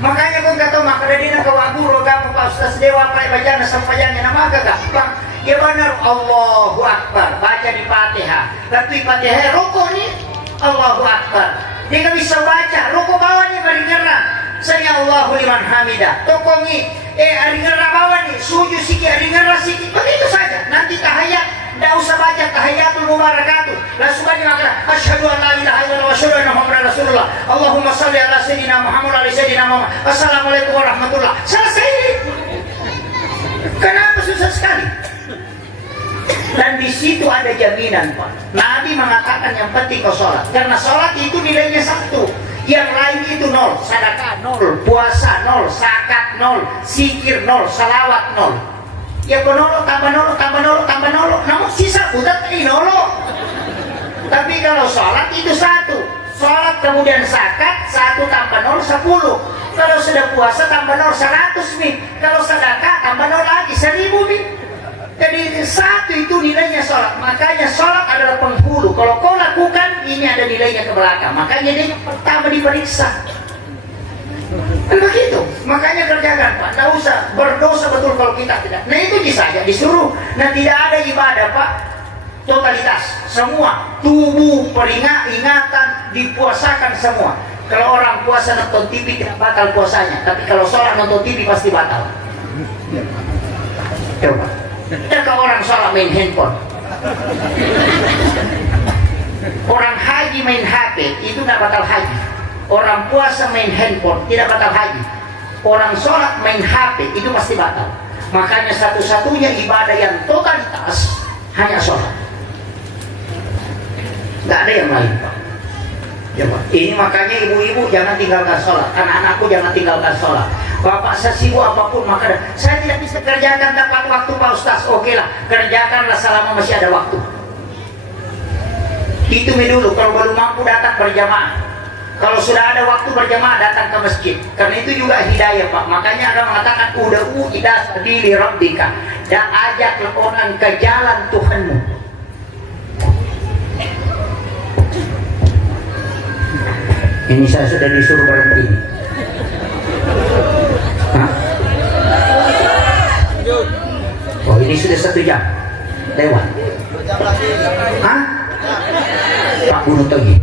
Makanya kau kata maka dari nak guru kamu Pak Ustaz Dewa apa bacaan sampaiannya nama agak Pak. Ya benar Allahu Akbar baca di Fatihah. Lalu Fatihah rukuk nih Allahu Akbar. Dia nggak bisa baca rukuk bawah nih bari gerah. Saya Allahu liman hamidah. Tokongi ari gerah bawah nih sujud sikit ari gerah sikit. Begitu saja. Nanti tahiyat tidak usah baca tahiyatul mubarakatuh. Langsung aja makan asyhadu an la ilaha illallah wa asyhadu anna muhammadar rasulullah. Allahumma shalli ala sayyidina Muhammad wa ala sayyidina Muhammad. Assalamualaikum warahmatullah. Selesai. Kenapa susah sekali? Dan di situ ada jaminan Pak. Nabi mengatakan yang penting kau sholat. Karena sholat itu nilainya 1. Yang lain itu 0. Sedekah 0. Puasa 0. Zakat 0. Zikir 0. Salawat 0. Ya kau 0 tambah 0. Namun sisa udah 0. Tapi kalau sholat itu 1. Sholat kemudian zakat 1 tambah 0 10. Kalau sudah puasa tambah 0 100 nih. Kalau sedekah tambah 0 lagi 1000 nih. Jadi 1 itu nilainya sholat. Makanya sholat adalah penghulu. Kalau kau lakukan ini ada nilainya ke belakang. Makanya dia pertama diperiksa. Dan begitu. Makanya kerjakan Pak. Tidak usah berdosa betul kalau kita tidak. Nah itu saja disuruh. Nah tidak ada ibadah Pak totalitas. Semua tubuh, ingatan dipuasakan semua. Kalau orang puasa nonton TV tidak batal puasanya. Tapi kalau sholat nonton TV pasti batal. Coba. Dan kalau orang sholat main handphone, orang haji main HP itu tidak batal haji. Orang puasa main handphone tidak batal haji. Orang sholat main HP itu pasti batal. Makanya satu-satunya ibadah yang totalitas hanya sholat. Tidak ada yang lain Pak. Ya, Pak. Ini makanya ibu-ibu jangan tinggalkan sholat, anak-anakku jangan tinggalkan sholat. Bapak sesibuk apapun maka saya tidak bisa kerjakan tepat waktu Pak Ustaz. Oke lah, kerjakanlah selama masih ada waktu. Itu dulu, kalau belum mampu datang berjamaah. Kalau sudah ada waktu berjamaah datang ke masjid. Karena itu juga hidayah Pak. Makanya ada mengatakan uda'u ila sabili rabbika, dan ajak orang ke jalan Tuhanmu. Ini saya sudah disuruh berhenti. Hah? Oh, ini sudah 1 jam lewat. Hah? Pak bunuh lagi.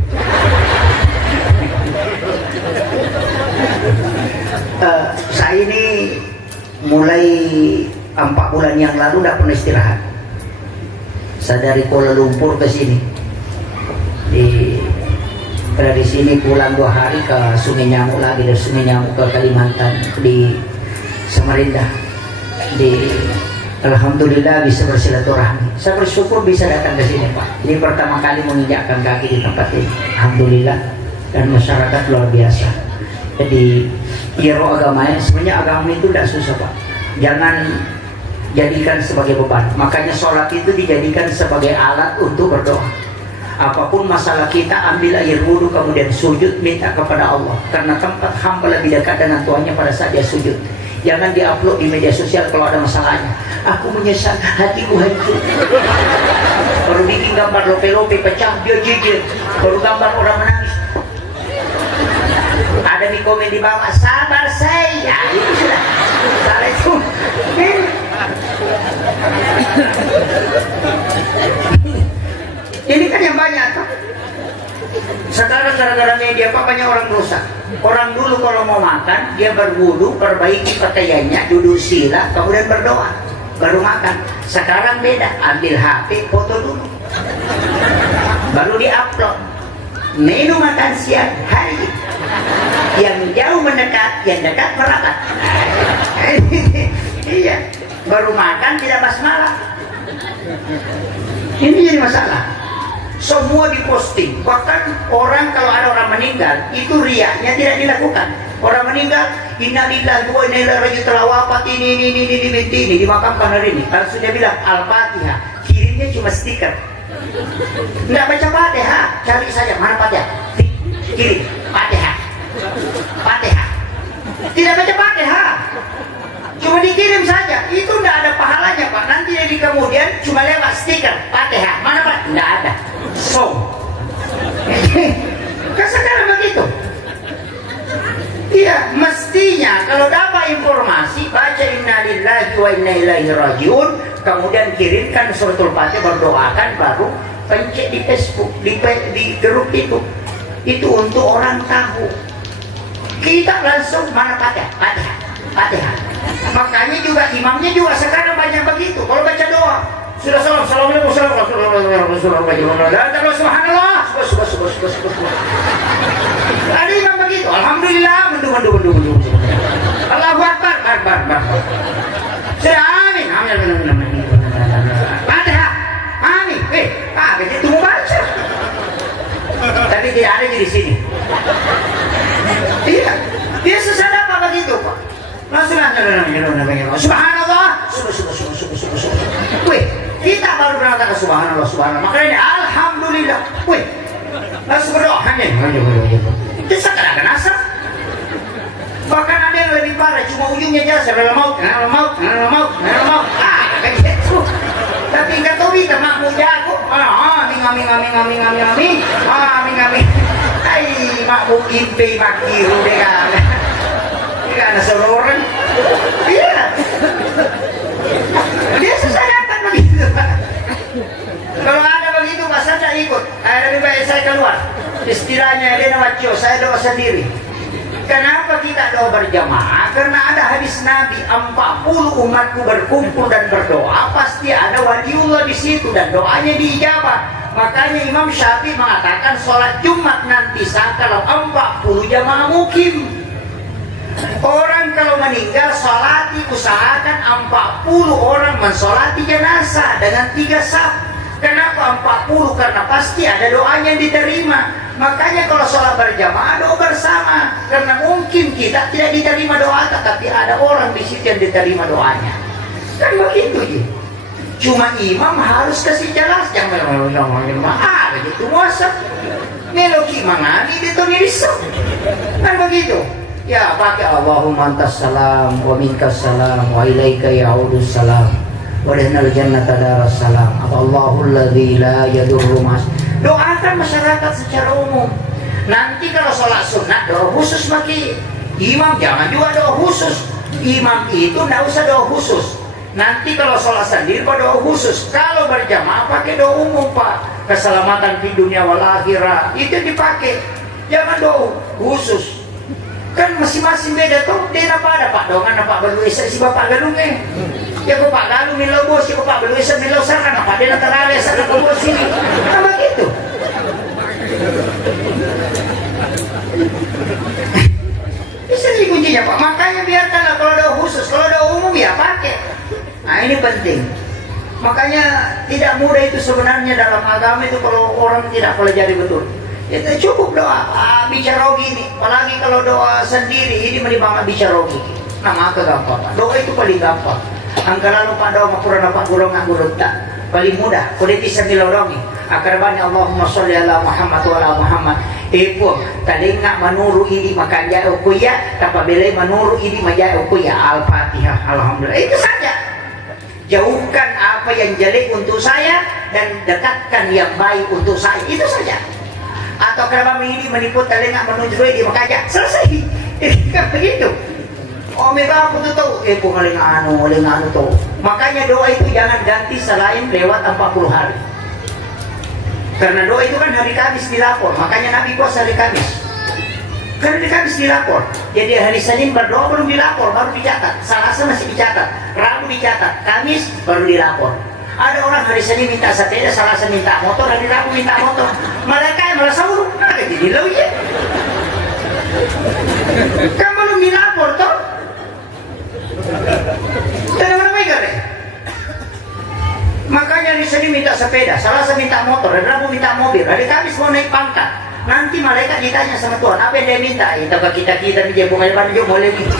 Saya ini mulai 4 bulan yang lalu tidak pernah istirahat. Saya dari Kuala Lumpur ke sini. Dari sini pulang 2 hari ke Sungai Nyamuk lagi, dari Sungai Nyamuk ke Kalimantan, di Samarinda. Alhamdulillah bisa bersilaturahmi. Saya bersyukur bisa datang ke sini Pak. Ini pertama kali menginjakkan kaki di tempat ini. Alhamdulillah, dan masyarakat luar biasa. Jadi hero agamanya, sebenarnya agama itu tidak susah Pak. Jangan jadikan sebagai beban. Makanya sholat itu dijadikan sebagai alat untuk berdoa. Apapun masalah kita, ambil air wudhu kemudian sujud, minta kepada Allah. Karena tempat hamba lebih dekat dengan Tuhannya pada saat dia sujud. Jangan diupload di media sosial kalau ada masalahnya. Aku menyesal, hatiku hancur. Baru bikin gambar lope-lope pecah, dia jijik. Baru gambar orang menangis. Ada di komen di bawah, sabar saya. Itu sudah. Salah itu. Ini kan yang banyak tuh. Sekarang gara-gara media apa banyak orang rusak. Orang dulu kalau mau makan dia berwudu, perbaiki pakaiannya, duduk sila, kemudian berdoa, baru makan. Sekarang beda, ambil HP, foto dulu, baru diupload. Menu makan siang hari, yang jauh mendekat, yang dekat merapat. Iya, baru makan tidak basmalah. Ini jadi masalah. Semua diposting, bahkan orang kalau ada orang meninggal itu riaknya tidak dilakukan. Orang meninggal, innalillahi wa inna ilaihi raji'un, telah wafat ini dimakamkan hari ini. Kalau sudah bilang Al-Fatihah, kirimnya cuma stiker. Enggak baca Fatihah, cari saja mana Fatihah, kirim Fatihah, Fatihah. Tidak baca Fatihah, cuma dikirim saja. Itu enggak ada pahalanya Pak. Nanti jadi kemudian cuma lewat stiker Fatihah, mana Pak? Enggak ada. So, kan sekarang begitu. Iya, mestinya kalau dapat informasi baca innalillahi wa inna ilaihi raji'un, kemudian kirimkan suratul Fatihah, berdoakan, baru pencet di Facebook, di grup itu untuk orang tahu. Kita langsung mana Fatihah, Fatihah, Fatihah. Makanya juga imamnya juga sekarang banyak begitu. Kalau baca doa sudah salam, assalamualaikum, subhanallah, ada imam begitu, alhamdulillah, mendu. Allahu akbar, sudah amin, Fatihah, amin, begitu mau baca, tapi tidak ada di sini. Iya, dia susah apa begitu Pak. Langsung subhanallah, wih, kita baru berangkat ke subhanallah. Makanya alhamdulillah, wih, langsung berdoa hanya. Itu sekarang asap. Bahkan ada yang lebih parah, cuma ujungnya jelas, mau, begitu. Tapi nggak tahu kita makmum jago, amin. Ay, makmum impi makiru deh kan. Karena seluruh iya, dia susah dapat begitu. Kalau ada begitu masa tidak ikut, lebih baik saya keluar. Istilahnya dia nama cio, saya doa sendiri. Kenapa kita doa berjamaah? Karena ada hadis Nabi, 40 umatku berkumpul dan berdoa, pasti ada waliullah di situ dan doanya diijabah. Makanya Imam Syafi'i mengatakan sholat Jumat nanti kalau 40 jamaah mukim. Orang kalau meninggal sholati, usahakan 40 orang mensolati jenazah dengan 3 saf. Kenapa 40? Karena pasti ada doanya yang diterima. Makanya kalau sholat berjamaah doa bersama, karena mungkin kita tidak diterima doa, tapi ada orang di situ yang diterima doanya. Kan begitu ya. Cuma imam harus kasih jelas, jangan melo-melo begitu masa meloki mangani itu nirisam. Kan begitu. Ya pakai Allahumma antas salam wa minkas salam wa ilaika ya'udus salam wa lihnal jannata daras salam. Allahul ladzi la yadurru mas. Doakan masyarakat secara umum. Nanti kalau sholat sunat doa khusus bagi imam, jangan juga doa khusus. Imam itu tidak usah doa khusus. Nanti kalau sholat sendiri pada doa khusus. Kalau berjamaah pakai doa umum pak. Keselamatan di dunia wal akhirah itu dipakai. Jangan doa khusus. Kan masing-masing beda tuh. Dia apa ada pak dongan apa balu esa si bapak galungnya. Ya bapak galu milau bos, ya bapak balu esa milau sarkan apa dia nanti sana ke bos sini. Apa gitu? Bisa sih kuncinya pak. Makanya biarkanlah kalau doa khusus, kalau doa umum ya pakai. Nah ini penting. Makanya tidak mudah itu sebenarnya dalam agama itu kalau orang tidak pelajari betul. Ya cukup doa. Bicara gini. Apalagi kalau doa sendiri ini menimang bicara gini. Nah maka gampang. Doa itu paling gampang. Angkara lupa doa mapura pak gulong ngurut tak. Paling mudah. Kulit bisa dilodongi. Akarbannya Allahumma sholli ala Muhammad wa ala Muhammad. Ibu talinga manuru ini makanya ukuya. Tapabila manuru ini makanya ukuya. Al-Fatihah. Alhamdulillah. Itu saja. Jauhkan apa yang jelek untuk saya dan dekatkan yang baik untuk saya. Itu saja. Atau kenapa ini menipu telinga menuju di makanya selesai. Kan begitu. Oh mereka aku tuh tahu. Paling anu tuh. Makanya doa itu jangan ganti selain lewat 40 hari. Karena doa itu kan hari Kamis dilapor. Makanya Nabi puasa hari Kamis. Karena hari Kamis dilapor. Jadi hari Senin berdoa belum dilapor, baru dicatat. Selasa masih dicatat, Rabu dicatat, Kamis baru dilapor. Ada orang hari Senin minta sepeda, Selasa minta motor, hari Rabu minta motor. Mereka yang merasa urut, ada jadi lo ya. Kan belum dilapor toh? Kenapa mereka deh? Makanya hari Senin minta sepeda, Selasa minta motor, hari Rabu minta mobil, hari Kamis mau naik pangkat. Nanti malaikat ditanya sama Tuhan, apa yang dia minta? Itu ke kita dia bunga juga boleh gitu.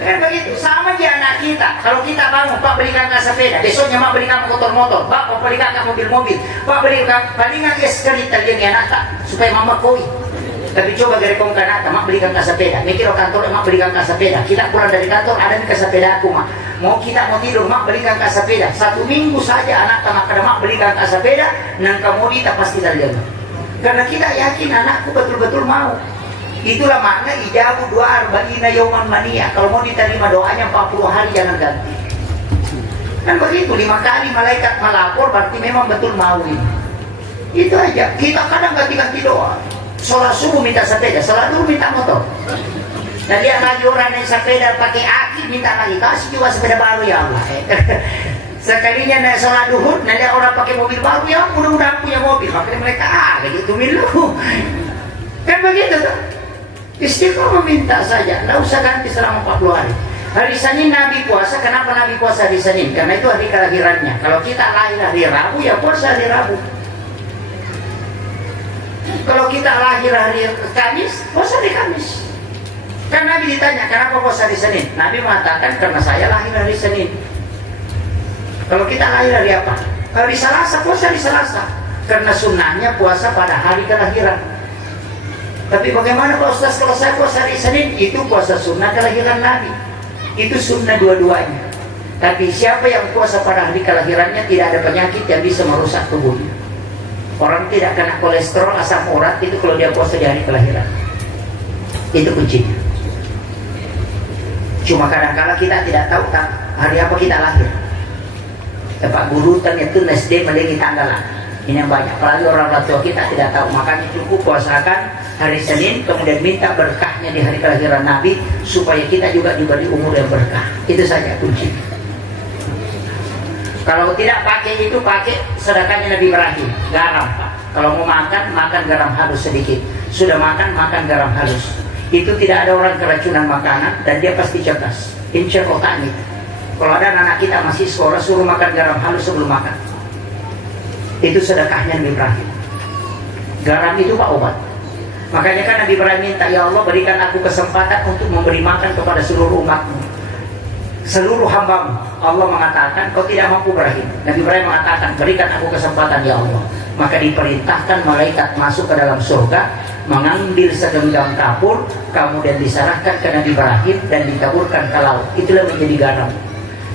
Kan begitu, sama aja anak kita. Kalau kita bangun, Pak belikan ke sepeda, besoknya Mak belikan motor-motor, Pak belikan ke mobil-mobil, Pak belikan palingan es kerita dia anak tak, supaya mama koi. Tapi coba gerekong ke anak, Mak belikan ke sepeda. Mikir kantor, Mak belikan ke sepeda. Kita pulang dari kantor, ada nih ke sepeda aku Mak. Mau kita mau tidur, Mak belikan ke sepeda. 1 minggu saja anak tamak kada Mak belikan ke sepeda, nang kamu kita pasti terjaga. Karena kita yakin anakku betul-betul mau. Itulah makna ijabu doa arba'ina yauman mania. Kalau mau diterima doanya 40 hari jangan ganti. Kan begitu, 5 kali malaikat melapor berarti memang betul mau ini. Itu aja. Kita kadang ganti-ganti doa. Sholat subuh minta sepeda, sholat dulu minta motor. Dan dia lagi orang yang sepeda pakai aki minta lagi, kasih juga sepeda baru ya Allah. Sekalinya naik sholat duhur, nanti orang pakai mobil baru ya, mudah-mudahan punya mobil. Makanya mereka begitu milu. Kan begitu tuh. Istiqomah minta saja, nggak usah ganti selama 40 hari. Hari Senin Nabi puasa, kenapa Nabi puasa hari Senin? Karena itu hari kelahirannya. Kalau kita lahir hari Rabu, ya puasa hari Rabu. Kalau kita lahir hari Kamis, puasa hari Kamis. Kan Nabi ditanya, kenapa puasa hari Senin? Nabi mengatakan, karena saya lahir hari Senin. Kalau kita lahir hari apa? Hari Selasa, puasa hari Selasa. Karena sunnahnya puasa pada hari kelahiran. Tapi bagaimana Pak Ustaz kalau saya puasa hari Senin? Itu puasa sunnah kelahiran Nabi. Itu sunnah dua-duanya. Tapi siapa yang puasa pada hari kelahirannya tidak ada penyakit yang bisa merusak tubuhnya. Orang tidak kena kolesterol, asam urat itu kalau dia puasa di hari kelahiran. Itu kuncinya. Cuma kadang-kala kita tidak tahu hari apa kita lahir. Pak guru ternyata SD melegi tanggalan. Ini yang banyak. Apalagi orang tua kita tidak tahu. Makanya cukup puasakan hari Senin, kemudian minta berkahnya di hari kelahiran Nabi supaya kita juga diberi umur yang berkah. Itu saja kunci. Kalau tidak pakai itu, pakai sedekahnya Nabi Ibrahim, garam Pak. Kalau mau makan, makan garam halus sedikit. Sudah makan, makan garam halus. Itu tidak ada orang keracunan makanan dan dia pasti cerdas. Insya Allah gitu. Kalau ada anak kita masih sekolah, suruh makan garam halus sebelum makan. Itu sedekahnya Nabi Ibrahim. Garam itu Pak obat. Makanya kan Nabi Ibrahim minta, ya Allah berikan aku kesempatan untuk memberi makan kepada seluruh umatmu, seluruh hambamu. Allah mengatakan, kau tidak mampu Ibrahim. Nabi Ibrahim mengatakan, berikan aku kesempatan ya Allah. Maka diperintahkan malaikat masuk ke dalam surga, mengambil segenggam kapur, kemudian diserahkan ke Nabi Ibrahim dan ditaburkan ke laut. Itulah menjadi garam.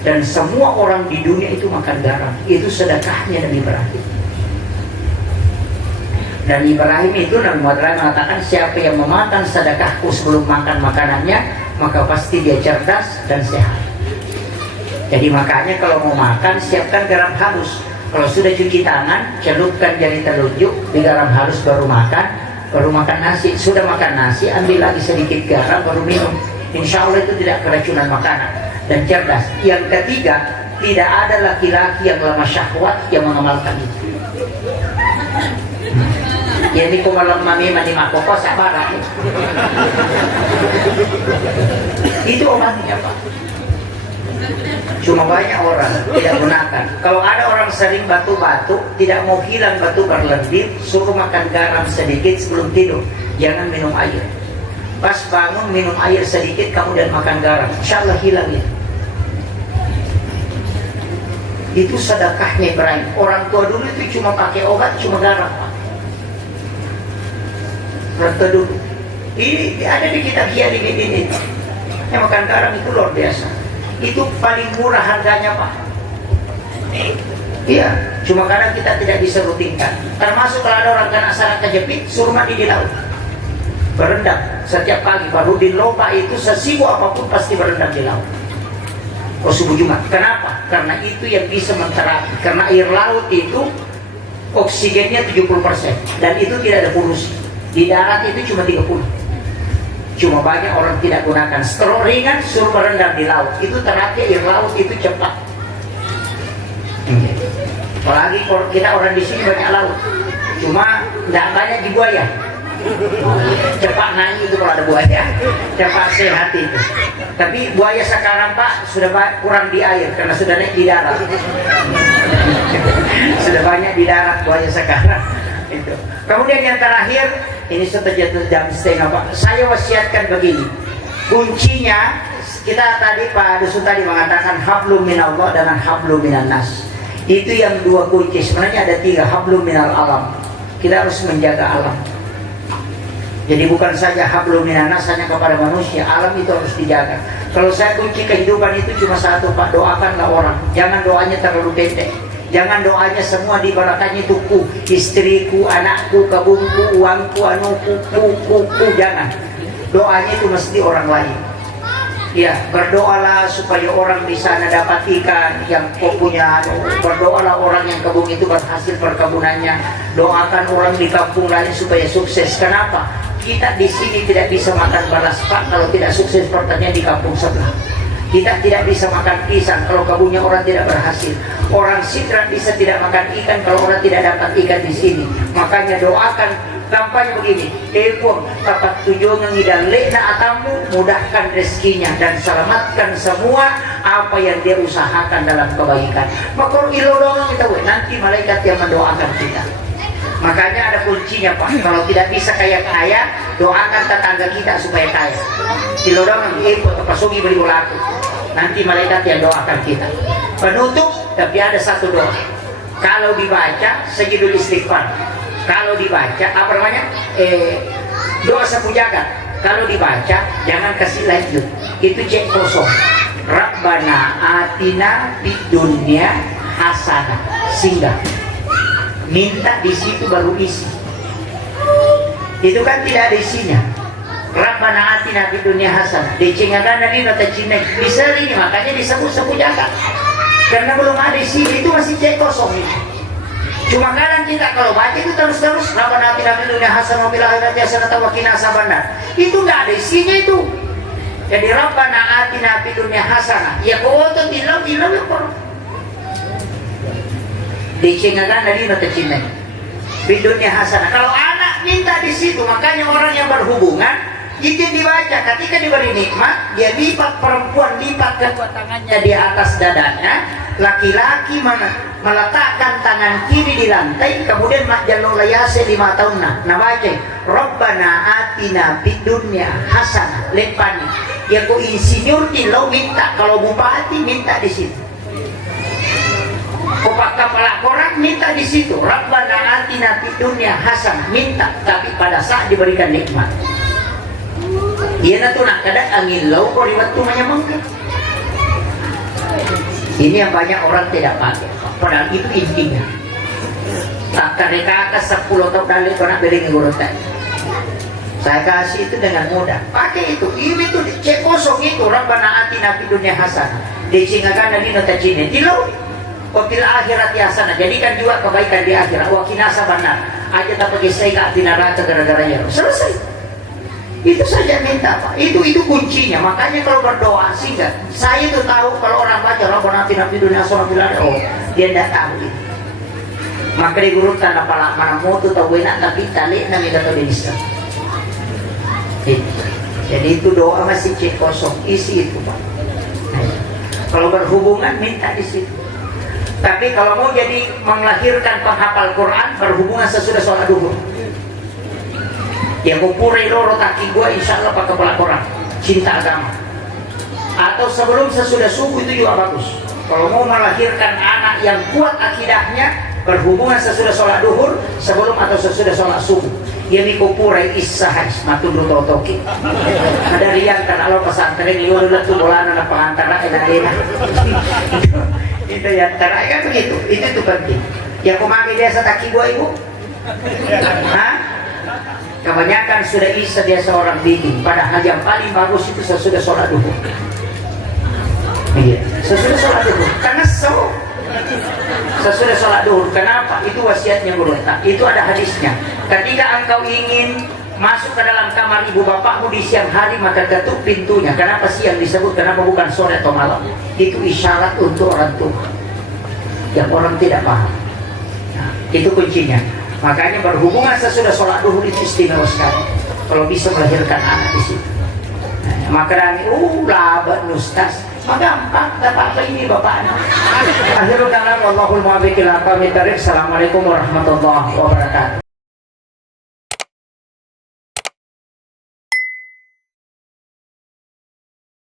Dan semua orang di dunia itu makan garam. Itu sedekahnya Nabi Ibrahim. Dan Ibrahim itu, Nabi Muhammad mengatakan, siapa yang memakan sedekahku sebelum makan makanannya, maka pasti dia cerdas dan sehat. Jadi makanya kalau mau makan, siapkan garam halus. Kalau sudah cuci tangan, celupkan jari telunjuk di garam halus, baru makan nasi. Sudah makan nasi, ambil lagi sedikit garam, baru minum. Insya Allah itu tidak keracunan makanan dan cerdas. Yang ketiga, tidak ada laki-laki yang lemah syahwat yang mengamalkan itu. Jadi kumalam mami mani makoko sabara itu obatnya Pak. Cuma banyak orang tidak gunakan. Kalau ada orang sering batu-batu, tidak mau hilang batu berlendir, suruh makan garam sedikit sebelum tidur. Jangan minum air. Pas bangun minum air sedikit, kemudian makan garam. Insya Allah hilang itu. Itu sedekahnya Ibrahim. Orang tua dulu itu cuma pakai obat, cuma garam Pak. Rata dulu. Ini ada di kitab Hiya ini. Yang makan garam itu luar biasa. Itu paling murah harganya Pak. Iya, cuma kadang kita tidak bisa rutinkan. Termasuk kalau ada orang kena sarang kejepit, suruh mandi di laut, berendam setiap pagi. Baru di loba itu sesibuk apapun pasti berendam di laut. Oh subuh Jumat. Kenapa? Karena itu yang bisa menterapi. Karena air laut itu oksigennya 70% dan itu tidak ada polusi. Di darat itu cuma 30. Cuma banyak orang tidak gunakan. Stroke ringan suruh berendam di laut. Itu terapi air laut itu cepat. Apalagi kalau kita orang di sini banyak laut. Cuma tidak banyak di buaya. Cepat naik itu kalau ada buaya. Cepat sehat itu. Tapi buaya sekarang Pak sudah kurang di air karena sudah naik di darat. Sudah banyak di darat buaya sekarang. Itu. Kemudian yang terakhir, ini sudah jam setengah Pak. Saya wasiatkan begini. Kuncinya, kita tadi Pak Dusun tadi mengatakan hablum minallah dan hablum minannas. Itu yang dua kunci. Sebenarnya ada tiga, hablum minal alam. Kita harus menjaga alam. Jadi bukan saja hablum minannas hanya kepada manusia, alam itu harus dijaga. Kalau saya kunci kehidupan itu cuma satu Pak, doakanlah orang. Jangan doanya terlalu pendek. Jangan doanya semua diberkatnya itu ku, istriku, anakku, kebunku, uangku, anuku, ku, jangan. Doanya itu mesti orang lain. Ya, berdoalah supaya orang di sana dapat ikan yang kau punya. Berdoalah orang yang kebun itu berhasil perkebunannya. Doakan orang di kampung lain supaya sukses. Kenapa? Kita di sini tidak bisa makan balas Pak kalau tidak sukses pertanian di kampung sebelah. Kita tidak bisa makan pisang kalau kebunnya orang tidak berhasil. Orang Sidrat bisa tidak makan ikan kalau orang tidak dapat ikan di sini. Makanya doakan kampanye begini. Epung dapat tujuan dan lekna atamu, mudahkan rezekinya dan selamatkan semua apa yang dia usahakan dalam kebaikan. Maka ilo doang kita nanti malaikat yang mendoakan kita. Makanya ada kuncinya Pak. Kalau tidak bisa kaya-kaya, doakan tetangga kita supaya kaya. Dilodong ikut pasugi beri ulaku. Nanti malaikat yang doakan kita. Penutup, tapi ada satu doa. Kalau dibaca, sejudul istighfar. Kalau dibaca, apa namanya? Doa sapu jagat. Kalau dibaca, jangan kasih lanjut. Itu cek kosong. Rabbana atina fid dunya hasanah. Singgah. Minta di situ baru isi. Itu kan tidak ada isinya. Rabbana atina fid dunya hasanah. Dicengakan tadi nota Cina. Bisa ini makanya disebut sapu jagat. Karena belum ada isi, itu masih cek kosong ini. Cuma kadang kita kalau baca itu terus-terus Rabbana atina fid dunya hasanah wa fil akhirati hasanah wa qina azabannar. Itu enggak ada isinya itu. Jadi Rabbana atina fid dunya hasanah. Ya kau tuh bilang ya kok. Dicengakan tadi nota Cina. Bidunnya hasanah. Kalau anak minta di situ, makanya orang yang berhubungan itu dibaca. Ketika diberi nikmat, dia lipat perempuan lipat kedua tangannya di atas dadanya, laki-laki meletakkan tangan kiri di lantai, kemudian jalur layase 5 tahun nah baca Rabbana atina fid dunya hasanah lepani ya ku insinyur di lo minta, kalau bupati minta di situ, kopak kepala koran minta di situ Rabbana atina fid dunya hasanah minta, tapi pada saat diberikan nikmat iya tuh nak kada angin lau kok liwat tuh menyemangkan. Ini yang banyak orang tidak pakai, padahal itu intinya. Tak mereka 10 tahun dari kena beli ngurut saya kasih itu dengan mudah, pakai itu. Ini tuh cek kosong itu Rabbana atina fid dunya hasanah dicingakan nabi nota cine tilau wafil akhirat hasanah, jadikan juga kebaikan di akhirat wa qina azabannar aja tak pakai saya ke api neraka gara-gara ya selesai. Itu saja minta Pak, itu kuncinya. Makanya kalau berdoa sehingga saya tuh tahu kalau orang baca Rabbana atina fid dunya hasanah, oh dia tidak tahu itu. Maka di guru tanda pala mana mau tuh tahu enak tapi tali nami kata bisa. Jadi itu doa masih cek kosong, isi itu Pak. Kalau berhubungan minta di situ. Tapi kalau mau jadi melahirkan penghafal Quran, berhubungan sesudah sholat duhur. Ya kupuri loro kaki gua insya Allah pakai kepala Quran, cinta agama. Atau sebelum sesudah subuh itu juga bagus. Kalau mau melahirkan anak yang kuat akidahnya, berhubungan sesudah sholat duhur, sebelum atau sesudah sholat subuh. Ya mikupurai ishahaj matundru totoki. Ada riang kan Allah pesantren liwat tuh bola anak pengantara enak-enak. Itu ya terakhir kan begitu. Itu tuh penting. Ya kumagi biasa kaki gua ibu. Hah? Kebanyakan sudah isa dia seorang bikin, padahal yang paling bagus itu sesudah sholat duhur. Iya, sesudah sholat duhur. Karena sesudah sholat duhur. Kenapa? Itu wasiatnya guru. Itu ada hadisnya. Ketika engkau ingin masuk ke dalam kamar ibu bapakmu di siang hari, maka ketuk pintunya. Kenapa siang disebut? Kenapa bukan sore atau malam? Itu isyarat untuk orang tua yang orang tidak paham. Nah, itu kuncinya. Makanya berhubungan sesudah sholat duhur itu istimewa sekali. Kalau bisa melahirkan anak di situ. Nah, maka kami, labat nustas, gampang, tak apa ini bapak anak. Akhirul kalam, wallahul muwaffiq ila aqwamit thoriq. Assalamualaikum warahmatullahi wabarakatuh.